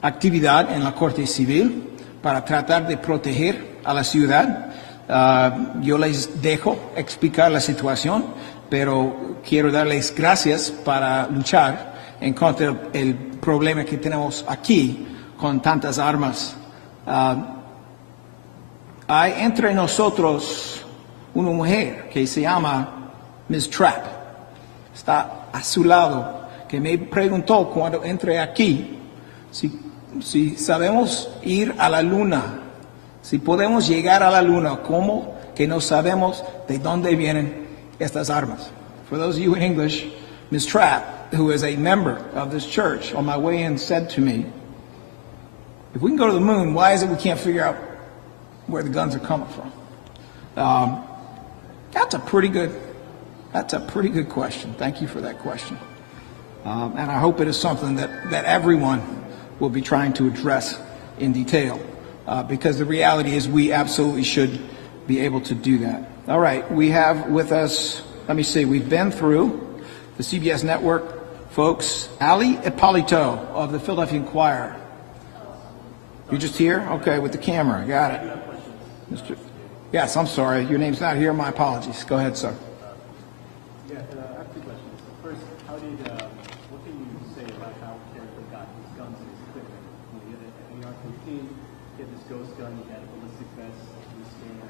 actividad en la Corte Civil para tratar de proteger a la ciudad. Yo les dejo explicar la situación, pero quiero darles gracias para luchar en contra del problema que tenemos aquí con tantas armas. Hay entre nosotros una mujer que se llama Miss Trapp, está a su lado, que me preguntó cuando entré aquí si sabemos ir a la luna, si podemos llegar a la luna, ¿cómo que no sabemos de dónde vienen estas armas? For those of you in English, Miss Trapp, who is a member of this church, on my way in said to me, if we can go to the moon, why is it we can't figure out where the guns are coming from? That's a pretty good question. Thank you for that question. And I hope it is something that everyone will be trying to address in detail, because the reality is we absolutely should be able to do that. All right, we have with us, let me see, we've been through the CBS Network folks. Ali Ippolito of the Philadelphia Inquirer. You're just here? Okay, with the camera. Got it. Yes, I'm sorry. Your name's not here. My apologies. Go ahead, sir. I have 2 questions. First, what can you say about how Carrico got his guns and his equipment? He had an AR-15, he had this ghost gun, he had a ballistic vest, a scanner.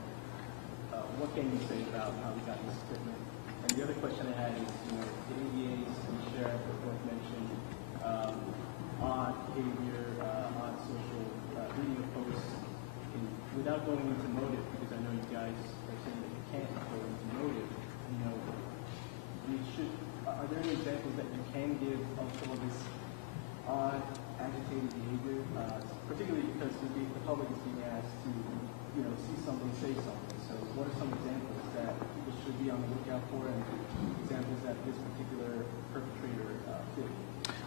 What can you say about how he got his equipment? And the other question I had is, the ADAs and the sheriff have both mentioned odd behavior, odd social reading of posts. Without going into motive, because I know you guys are saying that you can't go into motive, are there any examples that you can give of some of this odd, agitated behavior, particularly because the public is being asked to, see something, say something. So what are some examples that people should be on the lookout for, and examples that this particular perpetrator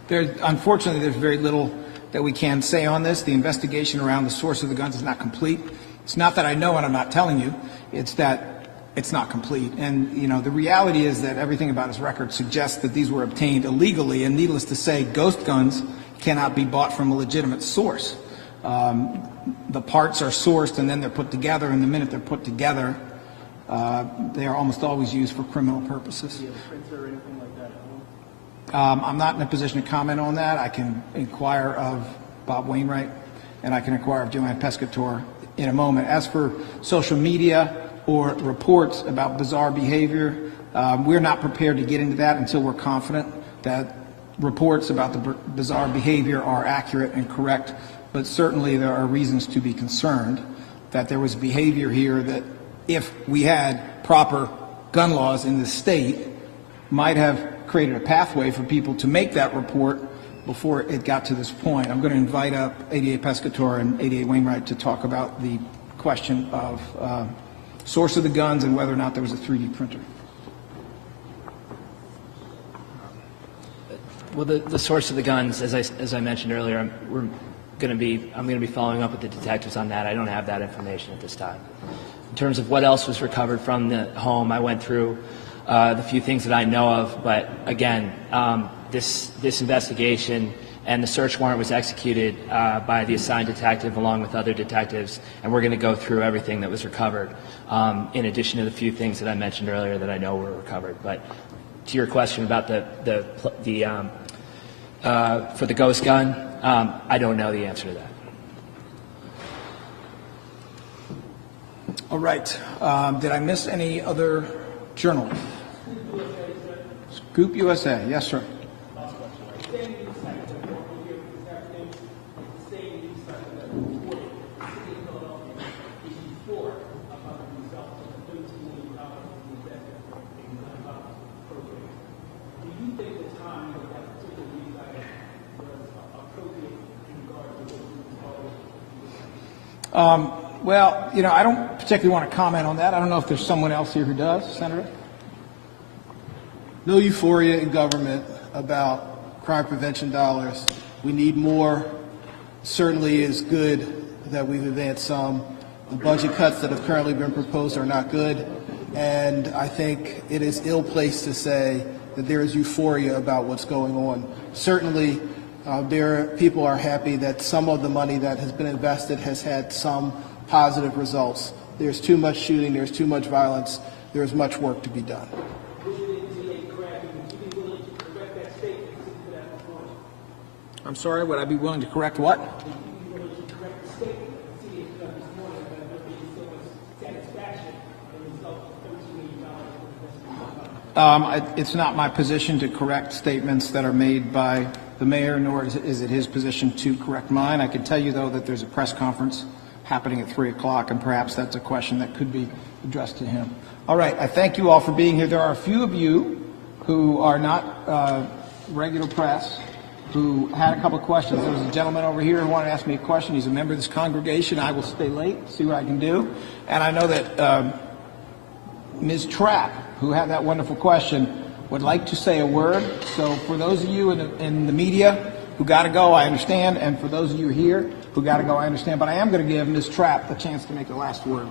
did? Unfortunately, there's very little that we can say on this. The investigation around the source of the guns is not complete. It's not that I know and I'm not telling you. It's that it's not complete. And, the reality is that everything about his record suggests that these were obtained illegally. And needless to say, ghost guns cannot be bought from a legitimate source. The parts are sourced and then they're put together, and the minute they're put together, they are almost always used for criminal purposes. Do you have a printer or anything like that at home? I'm not in a position to comment on that. I can inquire of Bob Wainwright, and I can inquire of Joanne Pescator in a moment. As for social media or reports about bizarre behavior, we're not prepared to get into that until we're confident that reports about the bizarre behavior are accurate and correct. But certainly there are reasons to be concerned that there was behavior here that, if we had proper gun laws in the state, might have created a pathway for people to make that report before it got to this point. I'm going to invite up ADA Pescator and ADA Wainwright to talk about the question of source of the guns and whether or not there was a 3D printer. Well, the source of the guns, as I mentioned earlier, I'm going to be following up with the detectives on that. I don't have that information at this time. In terms of what else was recovered from the home, I went through the few things that I know of, but again, this investigation and the search warrant was executed by the assigned detective along with other detectives, and we're going to go through everything that was recovered, in addition to the few things that I mentioned earlier that I know were recovered. But to your question about for the ghost gun, I don't know the answer to that. All right. Did I miss any other journalists? Scoop USA. Yes, sir. Well, I don't particularly want to comment on that. I don't know if there's someone else here who does. Senator? No euphoria in government about crime prevention dollars. We need more. Certainly is good that we've advanced some. The budget cuts that have currently been proposed are not good. And I think it is ill-placed to say that there is euphoria about what's going on. Certainly, people are happy that some of the money that has been invested has had some positive results. There's too much shooting, there's too much violence, there's much work to be done. I'm sorry, would I be willing to correct what? It's not my position to correct statements that are made by the mayor, nor is it his position to correct mine. I can tell you, though, that there's a press conference happening at 3 o'clock, and perhaps that's a question that could be addressed to him. All right, I thank you all for being here. There are a few of you who are not regular press who had a couple of questions. There was a gentleman over here who wanted to ask me a question. He's a member of this congregation. I will stay late, see what I can do. And I know that Ms. Trapp, who had that wonderful question, would like to say a word. So for those of you in the media who got to go, I understand. And for those of you here who got to go, I understand. But I am going to give Ms. Trapp a chance to make the last word.